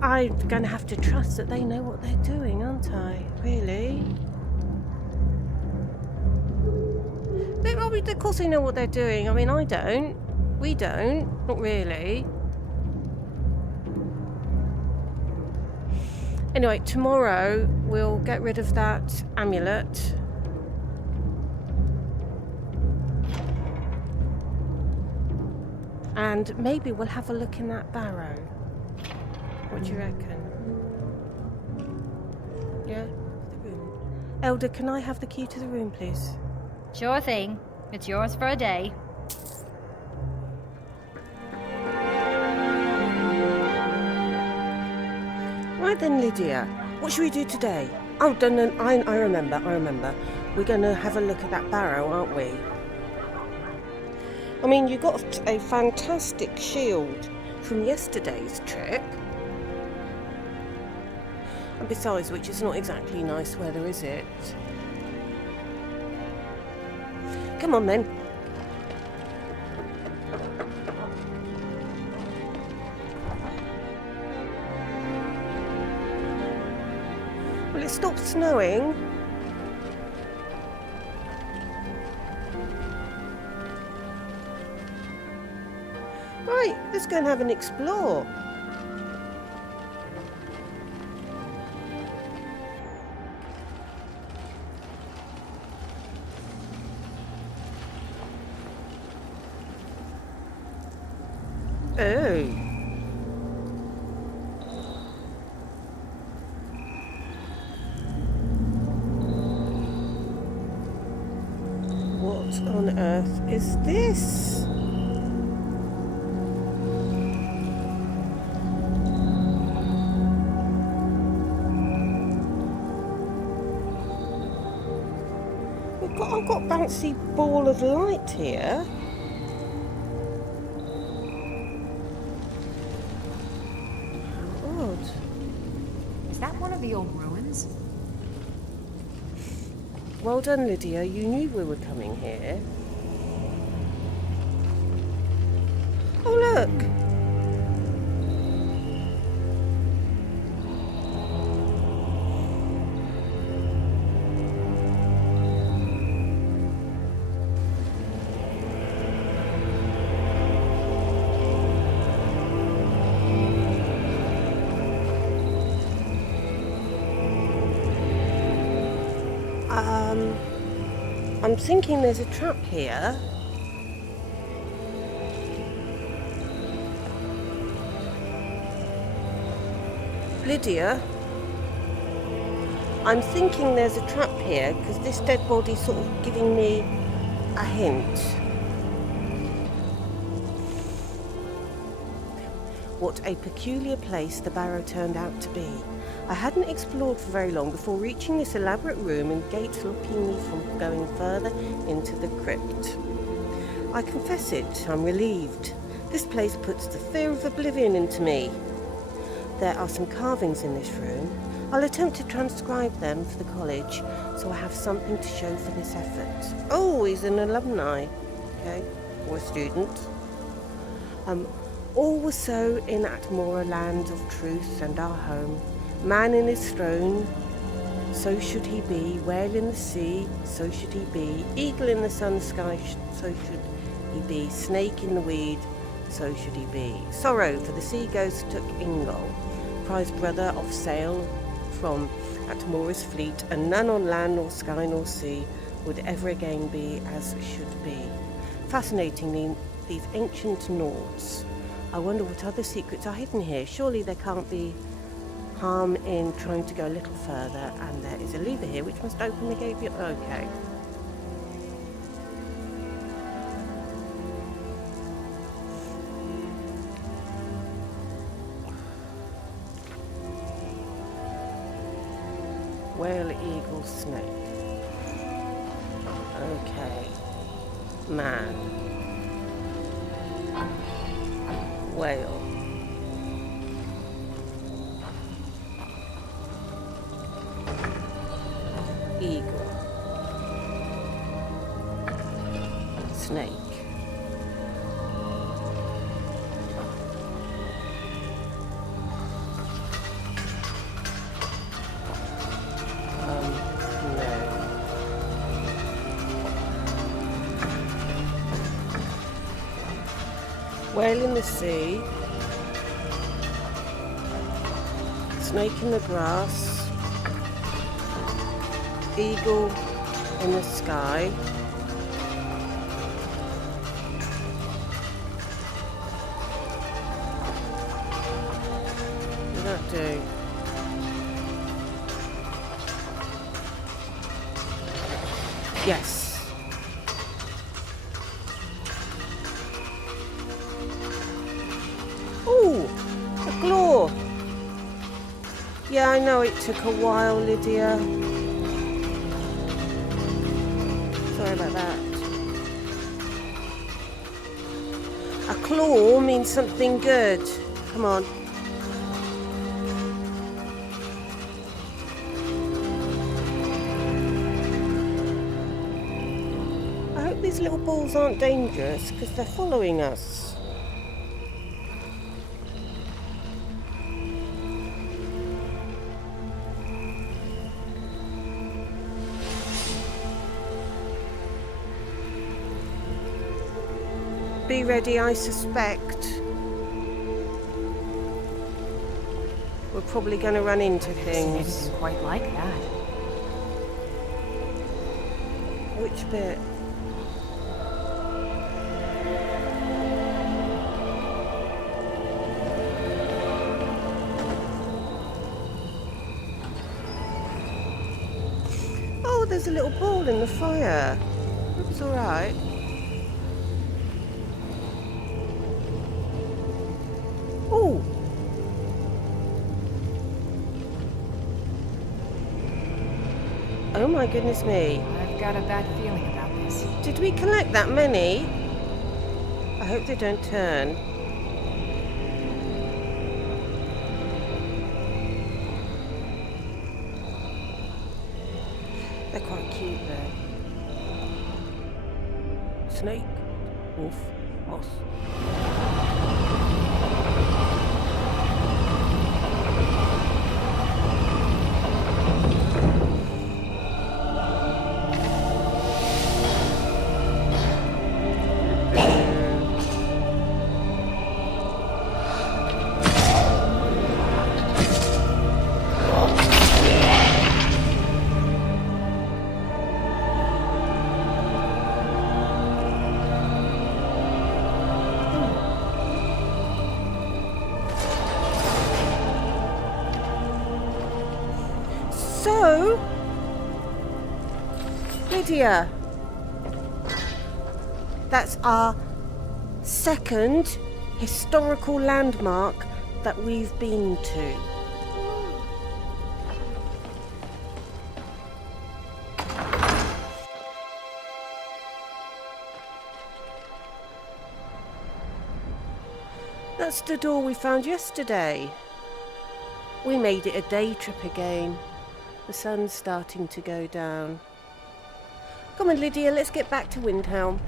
I'm going to have to trust that they know what they're doing, aren't I? Really? Of course they know what they're doing. I mean, I don't. We don't. Not really. Anyway, tomorrow we'll get rid of that amulet. And maybe we'll have a look in that barrow. What do you reckon? Yeah? The room. Elder, can I have the key to the room, please? Sure thing. It's yours for a day. Right then, Lydia. What should we do today? Oh, no, I remember. We're going to have a look at that barrow, aren't we? I mean, you got a fantastic shield from yesterday's trip. And besides which, it's not exactly nice weather, is it? Come on, then. Well, it stopped snowing. Right, let's go and have an explore. Oh. What on earth is this? I've got a bouncy ball of light here. Odd. Is that one of the old ruins? Well done, Lydia. You knew we were coming here. Oh, look! I'm thinking there's a trap here. Lydia, I'm thinking there's a trap here because this dead body's sort of giving me a hint. What a peculiar place the barrow turned out to be. I hadn't explored for very long before reaching this elaborate room and gates blocking me from going further into the crypt. I confess it, I'm relieved. This place puts the fear of oblivion into me. There are some carvings in this room. I'll attempt to transcribe them for the college, so I have something to show for this effort. Oh, he's an alumni, okay, or a student. All was so in Atmora, land of truth and our home. Man in his throne, so should he be. Whale in the sea, so should he be. Eagle in the sun sky, so should he be. Snake in the weed, so should he be. Sorrow for the sea ghost took Ingol, prize brother of sail from Atmora's fleet, and none on land nor sky nor sea would ever again be as should be. Fascinatingly, these ancient Nords. I wonder what other secrets are hidden here. Surely there can't be harm in trying to go a little further, and there is a lever here which must open the gate. Okay. Whale, eagle, snake. Okay. Man. Whale. Eagle. Snake. Whale in the sea, snake in the grass, eagle in the sky, what did that do? Yes. A claw. Yeah, I know it took a while, Lydia. Sorry about that. A claw means something good. Come on. I hope these little balls aren't dangerous, because they're following us. Be ready, I suspect. We're probably going to run into things. Anything quite like that. Which bit? Oh, there's a little ball in the fire. It's all right. Oh! Oh my goodness me. I've got a bad feeling about this. Did we collect that many? I hope they don't turn. They're quite cute though. Snake, wolf, moss. So, Lydia, that's our second historical landmark that we've been to. That's the door we found yesterday. We made it a day trip again. The sun's starting to go down. Come on, Lydia, let's get back to Windhelm.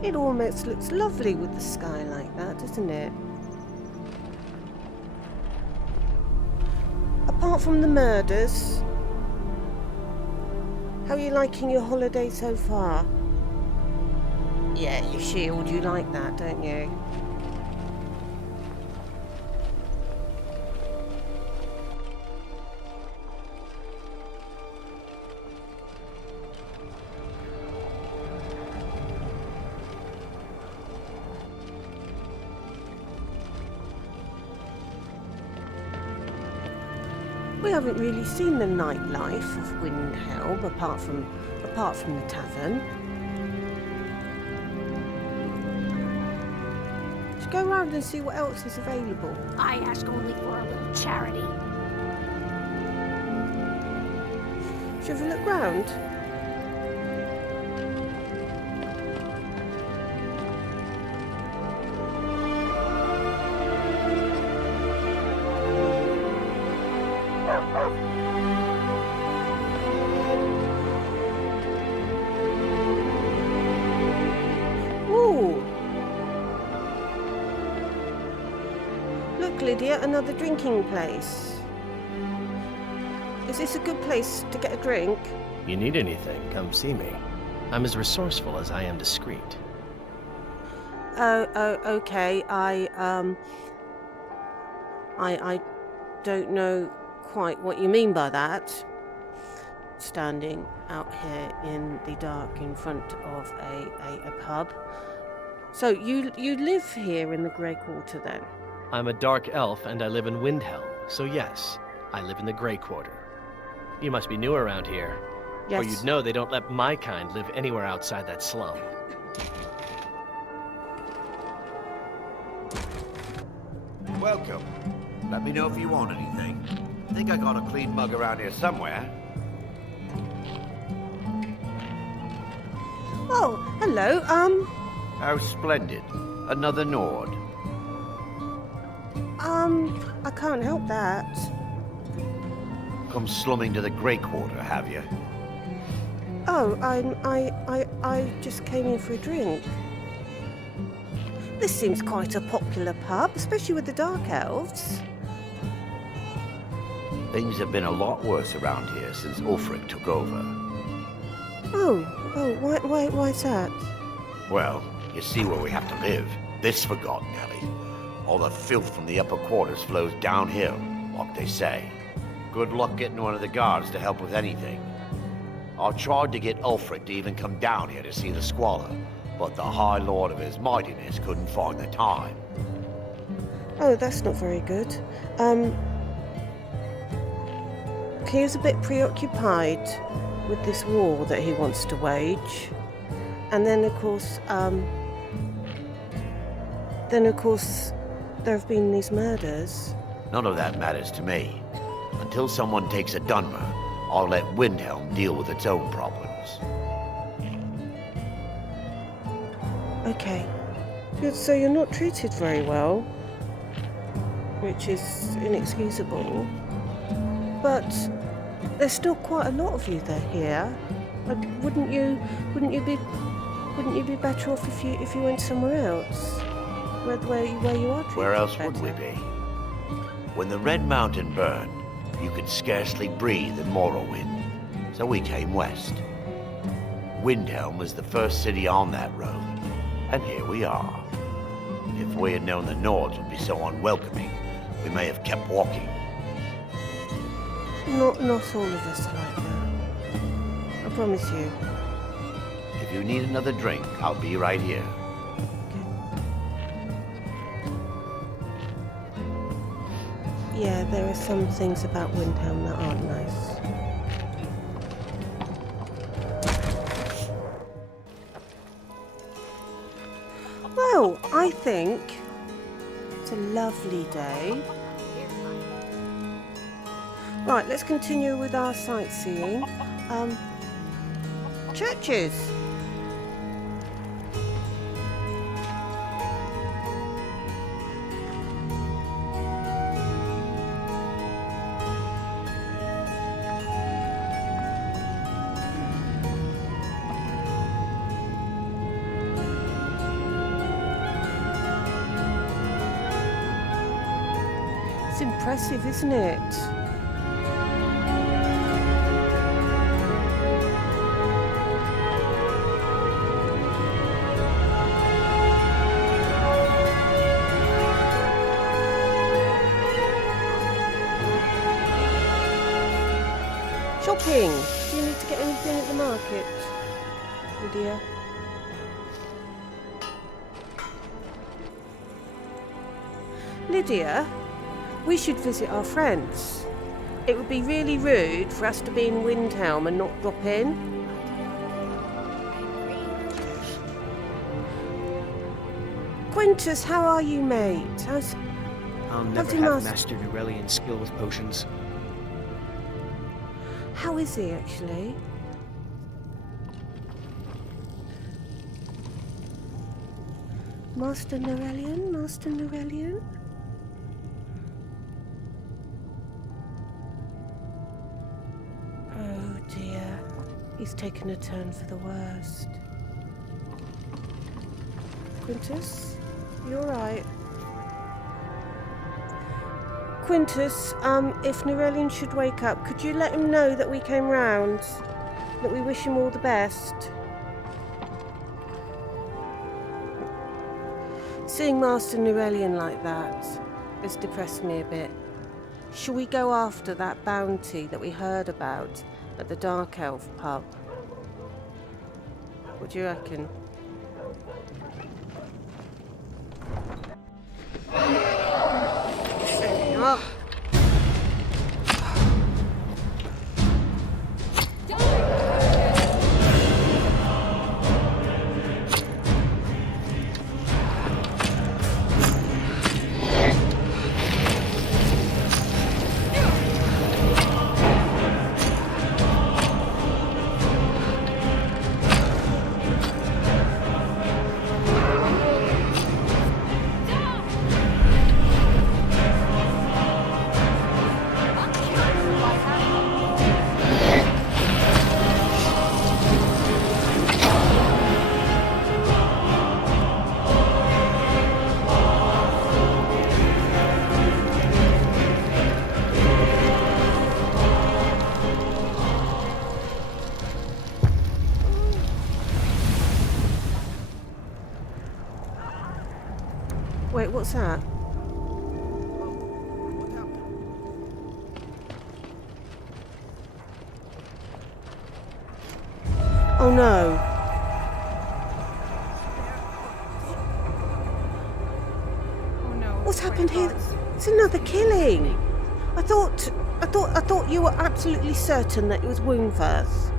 It almost looks lovely with the sky like that, doesn't it? Apart from the murders, how are you liking your holiday so far? Yeah, your shield, you like that, don't you? We haven't really seen the nightlife of Windhelm apart from the tavern. Let's go around and see what else is available. I ask only for a little charity. Should we look round? Lydia, another drinking place. Is this a good place to get a drink? You need anything, come see me. I'm as resourceful as I am discreet. Oh, okay. I don't know quite what you mean by that. Standing out here in the dark in front of a pub. So you live here in the Grey Quarter then? I'm a dark elf and I live in Windhelm, so yes, I live in the Grey Quarter. You must be new around here, yes. Or you'd know they don't let my kind live anywhere outside that slum. Welcome. Let me know if you want anything. I think I got a clean mug around here somewhere. Oh, hello, How splendid. Another Nord. I can't help that. Come slumming to the Grey Quarter, have you? Oh, I just came in for a drink. This seems quite a popular pub, especially with the Dark Elves. Things have been a lot worse around here since Ulfric took over. Why's that? Well, you see where we have to live. This forgotten alley. All the filth from the upper quarters flows downhill, like they say. Good luck getting one of the guards to help with anything. I tried to get Ulfric to even come down here to see the squalor, but the High Lord of his mightiness couldn't find the time. Oh, that's not very good. He is a bit preoccupied with this war that he wants to wage. And then of course, there have been these murders. None of that matters to me. Until someone takes a Dunmer, I'll let Windhelm deal with its own problems. Okay. Good, so you're not treated very well, which is inexcusable. But there's still quite a lot of you here. Wouldn't you be better off if you went somewhere else? Where you are treated Where else better? would we be? When the Red Mountain burned, you could scarcely breathe in Morrowind, so we came west. Windhelm was the first city on that road, and here we are. If we had known the Nords would be so unwelcoming, we may have kept walking. Not all of us are like that. I promise you. If you need another drink, I'll be right here. Yeah, there are some things about Windhelm that aren't nice. Well, I think It's a lovely day. Right, let's continue with our sightseeing. Churches. It's impressive, isn't it? Shopping. Do you need to get anything at the market, Lydia? Lydia, we should visit our friends. It would be really rude for us to be in Windhelm and not drop in. Quintus, how are you, mate? I'll never have mastered Aurelian skill with potions. How is he, actually? Master Norelian? Master Norelian? Oh dear. He's taken a turn for the worst. Quintus? You alright? Quintus, if Norelian should wake up, could you let him know that we came round? That we wish him all the best? Seeing Master Norelian like that has depressed me a bit. Shall we go after that bounty that we heard about at the Dark Elf pub? What do you reckon? Oh. Wait, what's that? Oh no. Oh no. What's happened here? It's another killing. I thought you were absolutely certain that it was Woundfirth.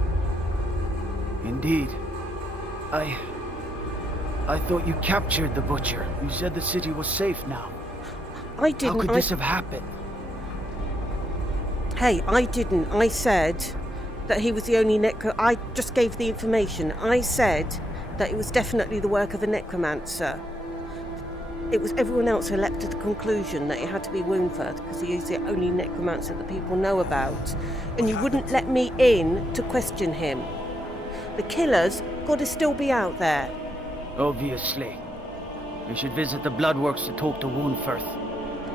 Indeed. I thought you captured the butcher. You said the city was safe now. I didn't. How could this have happened? Hey, I didn't. I said that he was the only I just gave the information. I said that it was definitely the work of a necromancer. It was everyone else who leapt to the conclusion that it had to be Woundfirth because he is the only necromancer that people know about. And you wouldn't let me in to question him. The killer's got to still be out there. Obviously. We should visit the Bloodworks to talk to Woundfirth.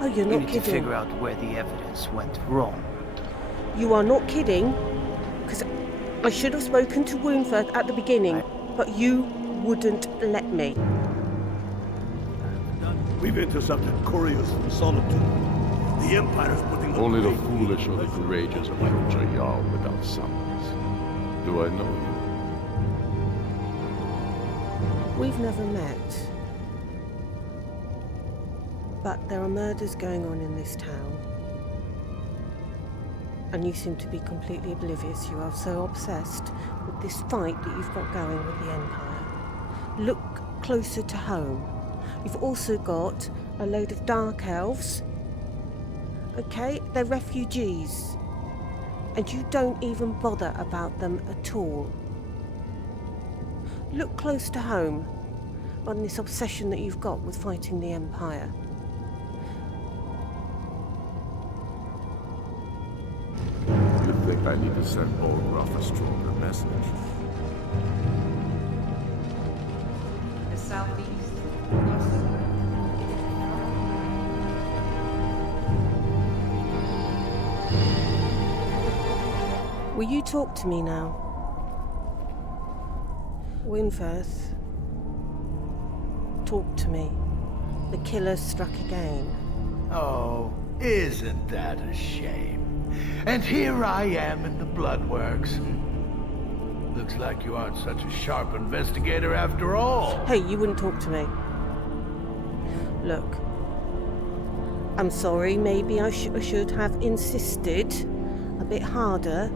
Oh, you're we not need kidding. to figure out where the evidence went wrong. You are not kidding, because I should have spoken to Woundfirth at the beginning, but you wouldn't let me. We've intercepted couriers from Solitude. The Empire's putting them... Only the foolish or the courageous approach a Jarl without summons. Do I know you? We've never met. But there are murders going on in this town. And you seem to be completely oblivious. You are so obsessed with this fight that you've got going with the Empire. Look closer to home. You've also got a load of dark elves. Okay, they're refugees. And you don't even bother about them at all. Look close to home on this obsession that you've got with fighting the Empire. You think I need to send Olgraf a stronger message? The southeast. Will you talk to me now? Winfirth, talk to me. The killer struck again. Oh, isn't that a shame? And here I am in the Bloodworks. Looks like you aren't such a sharp investigator after all. Hey, you wouldn't talk to me. Look, I'm sorry, maybe I should have insisted a bit harder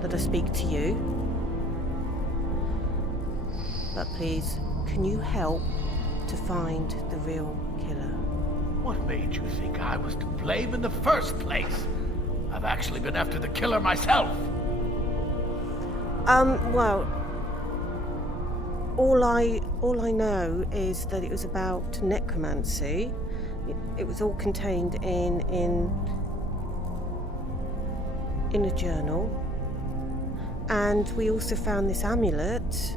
that I speak to you. But please, can you help to find the real killer? What made you think I was to blame in the first place? I've actually been after the killer myself. Well, all I know is that it was about necromancy. It was all contained in a journal. And we also found this amulet,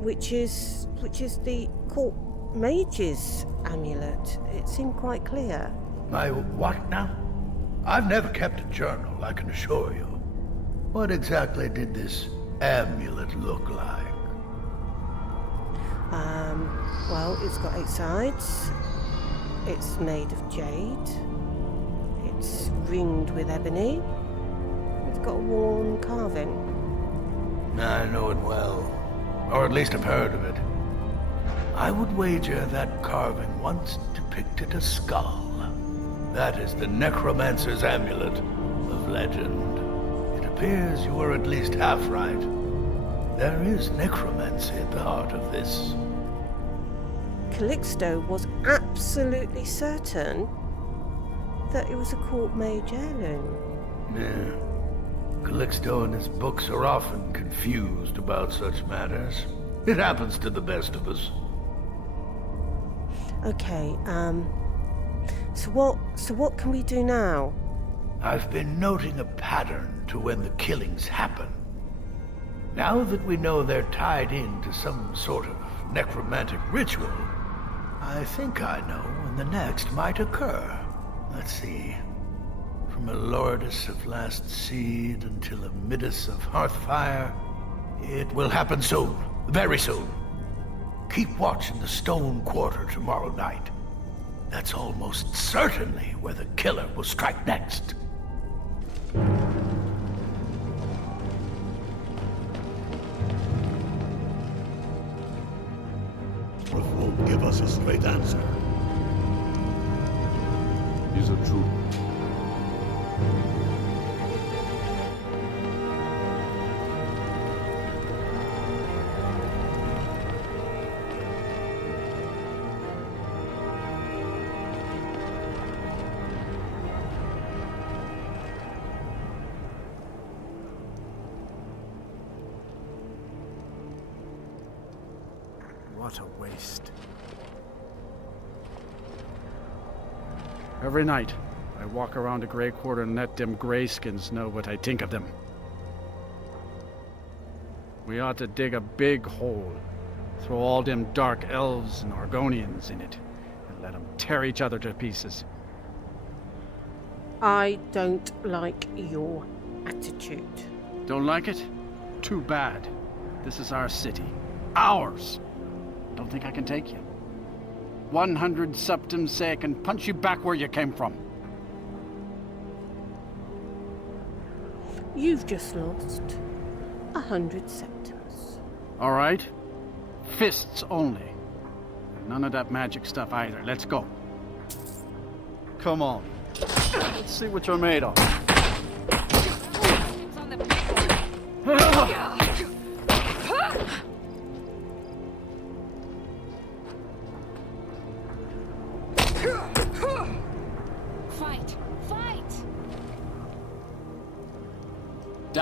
which is the court mage's amulet. It seemed quite clear. My what now? I've never kept a journal, I can assure you. What exactly did this amulet look like? Well, it's got 8 sides. It's made of jade. It's ringed with ebony. It's got a worn carving. I know it well. Or at least I've heard of it. I would wager that carving once depicted a skull. That is the necromancer's amulet of legend. It appears you were at least half right. There is necromancy at the heart of this. Calixto was absolutely certain that it was a court mage heirloom. Yeah. Calixto and his books are often confused about such matters. It happens to the best of us. Okay, so what can we do now? I've been noting a pattern to when the killings happen. Now that we know they're tied into some sort of necromantic ritual, I think I know when the next might occur. Let's see. From a Lordess of Last Seed until a Midas of Hearthfire, it will happen soon. Very soon. Keep watch in the Stone Quarter tomorrow night. That's almost certainly where the killer will strike next. Wolf won't give us a straight answer. He's a trooper. What a waste. Every night, I walk around the Grey Quarter and let them Greyskins know what I think of them. We ought to dig a big hole, throw all them dark elves and Argonians in it, and let them tear each other to pieces. I don't like your attitude. Don't like it? Too bad. This is our city. Ours! Don't think I can take you. 100 septums say I can punch you back where you came from. You've just lost 100 septums. All right. Fists only. None of that magic stuff either. Let's go. Come on. Let's see what you're made of.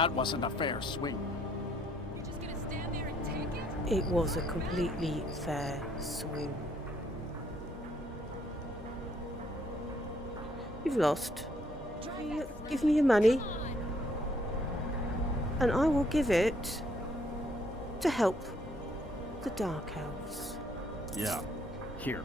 that wasn't a fair swing. It was a completely fair swing. You've lost. Give me your money, and I will give it to help the Dark Elves. Yeah, here.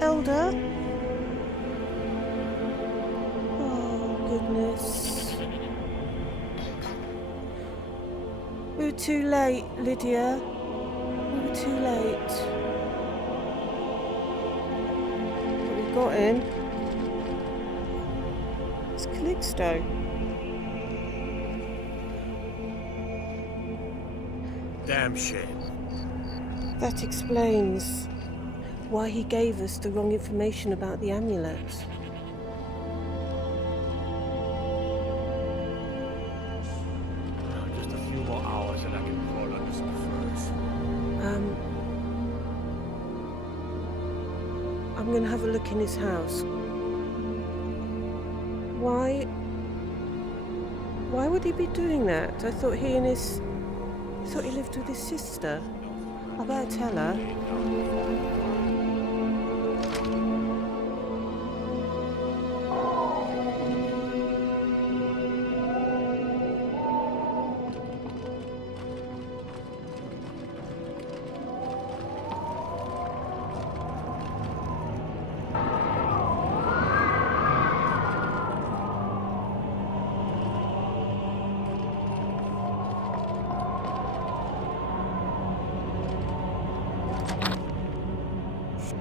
Elder? Oh, goodness. We were too late, Lydia. We were too late. But we got in. It's Calixto. Damn shame. That explains why he gave us the wrong information about the amulet. Just a few more hours and I can crawl under some furs. I'm gonna have a look in his house. Why would he be doing that? I thought he lived with his sister. I better tell her.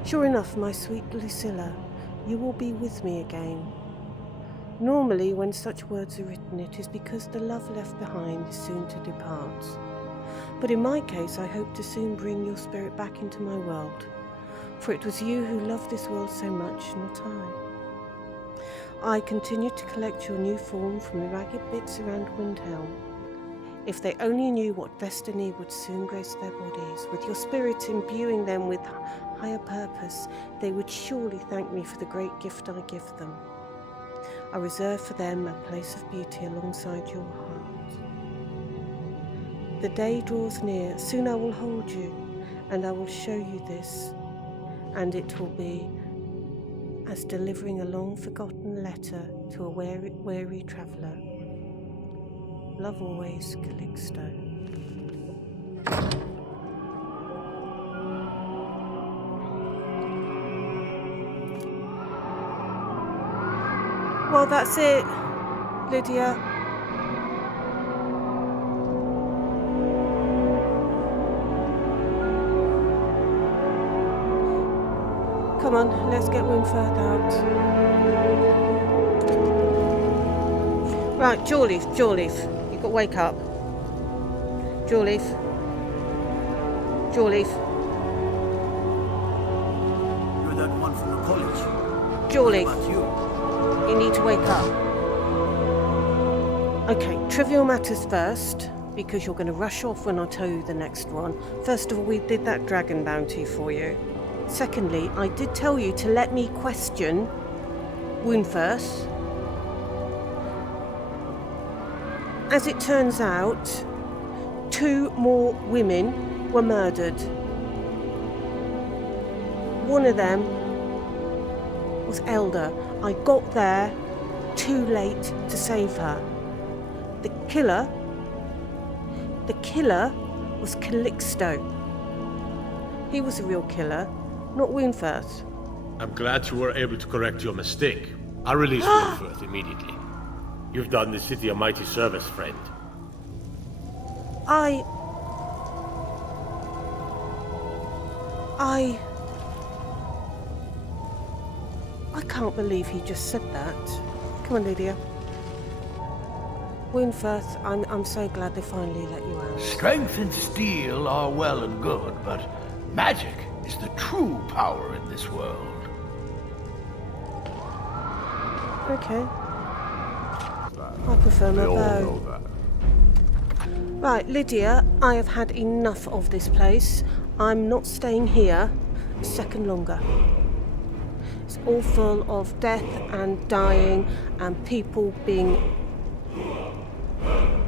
Sure enough, my sweet Lucilla, you will be with me again. Normally, when such words are written, it is because the love left behind is soon to depart. But in my case, I hope to soon bring your spirit back into my world, for it was you who loved this world so much, not I. I continue to collect your new form from the ragged bits around Windhelm. If they only knew what destiny would soon grace their bodies, with your spirit imbuing them with higher purpose, they would surely thank me for the great gift I give them. I reserve for them a place of beauty alongside your heart. The day draws near, soon I will hold you, and I will show you this, and it will be as delivering a long-forgotten letter to a weary traveller. Love always, Calixto. Well, that's it, Lydia. Come on, let's get Windhelm out. Right, Jawleaf, you've got to wake up. Jawleaf. You're that one from the college. Jawleaf. What about you? You need to wake up. Okay, trivial matters first, because you're going to rush off when I tell you the next one. First of all, we did that dragon bounty for you. Secondly, I did tell you to let me question Windhelm. As it turns out, 2 more women were murdered. One of them was Elder. I got there too late to save her. The killer was Calixto. He was the real killer, not Windhelm. I'm glad you were able to correct your mistake. I'll release Windhelm immediately. You've done the city a mighty service, friend. I can't believe he just said that. Come on, Lydia. Windhelm, I'm so glad they finally let you out. Strength and steel are well and good, but magic is the true power in this world. Okay. I prefer my bow. Right, Lydia, I have had enough of this place. I'm not staying here a second longer. It's all full of death and dying and people being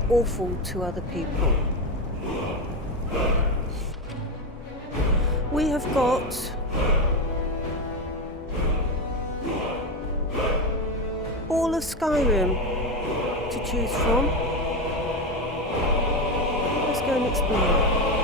awful to other people. We have got all of Skyrim to choose from. Let's go and explore.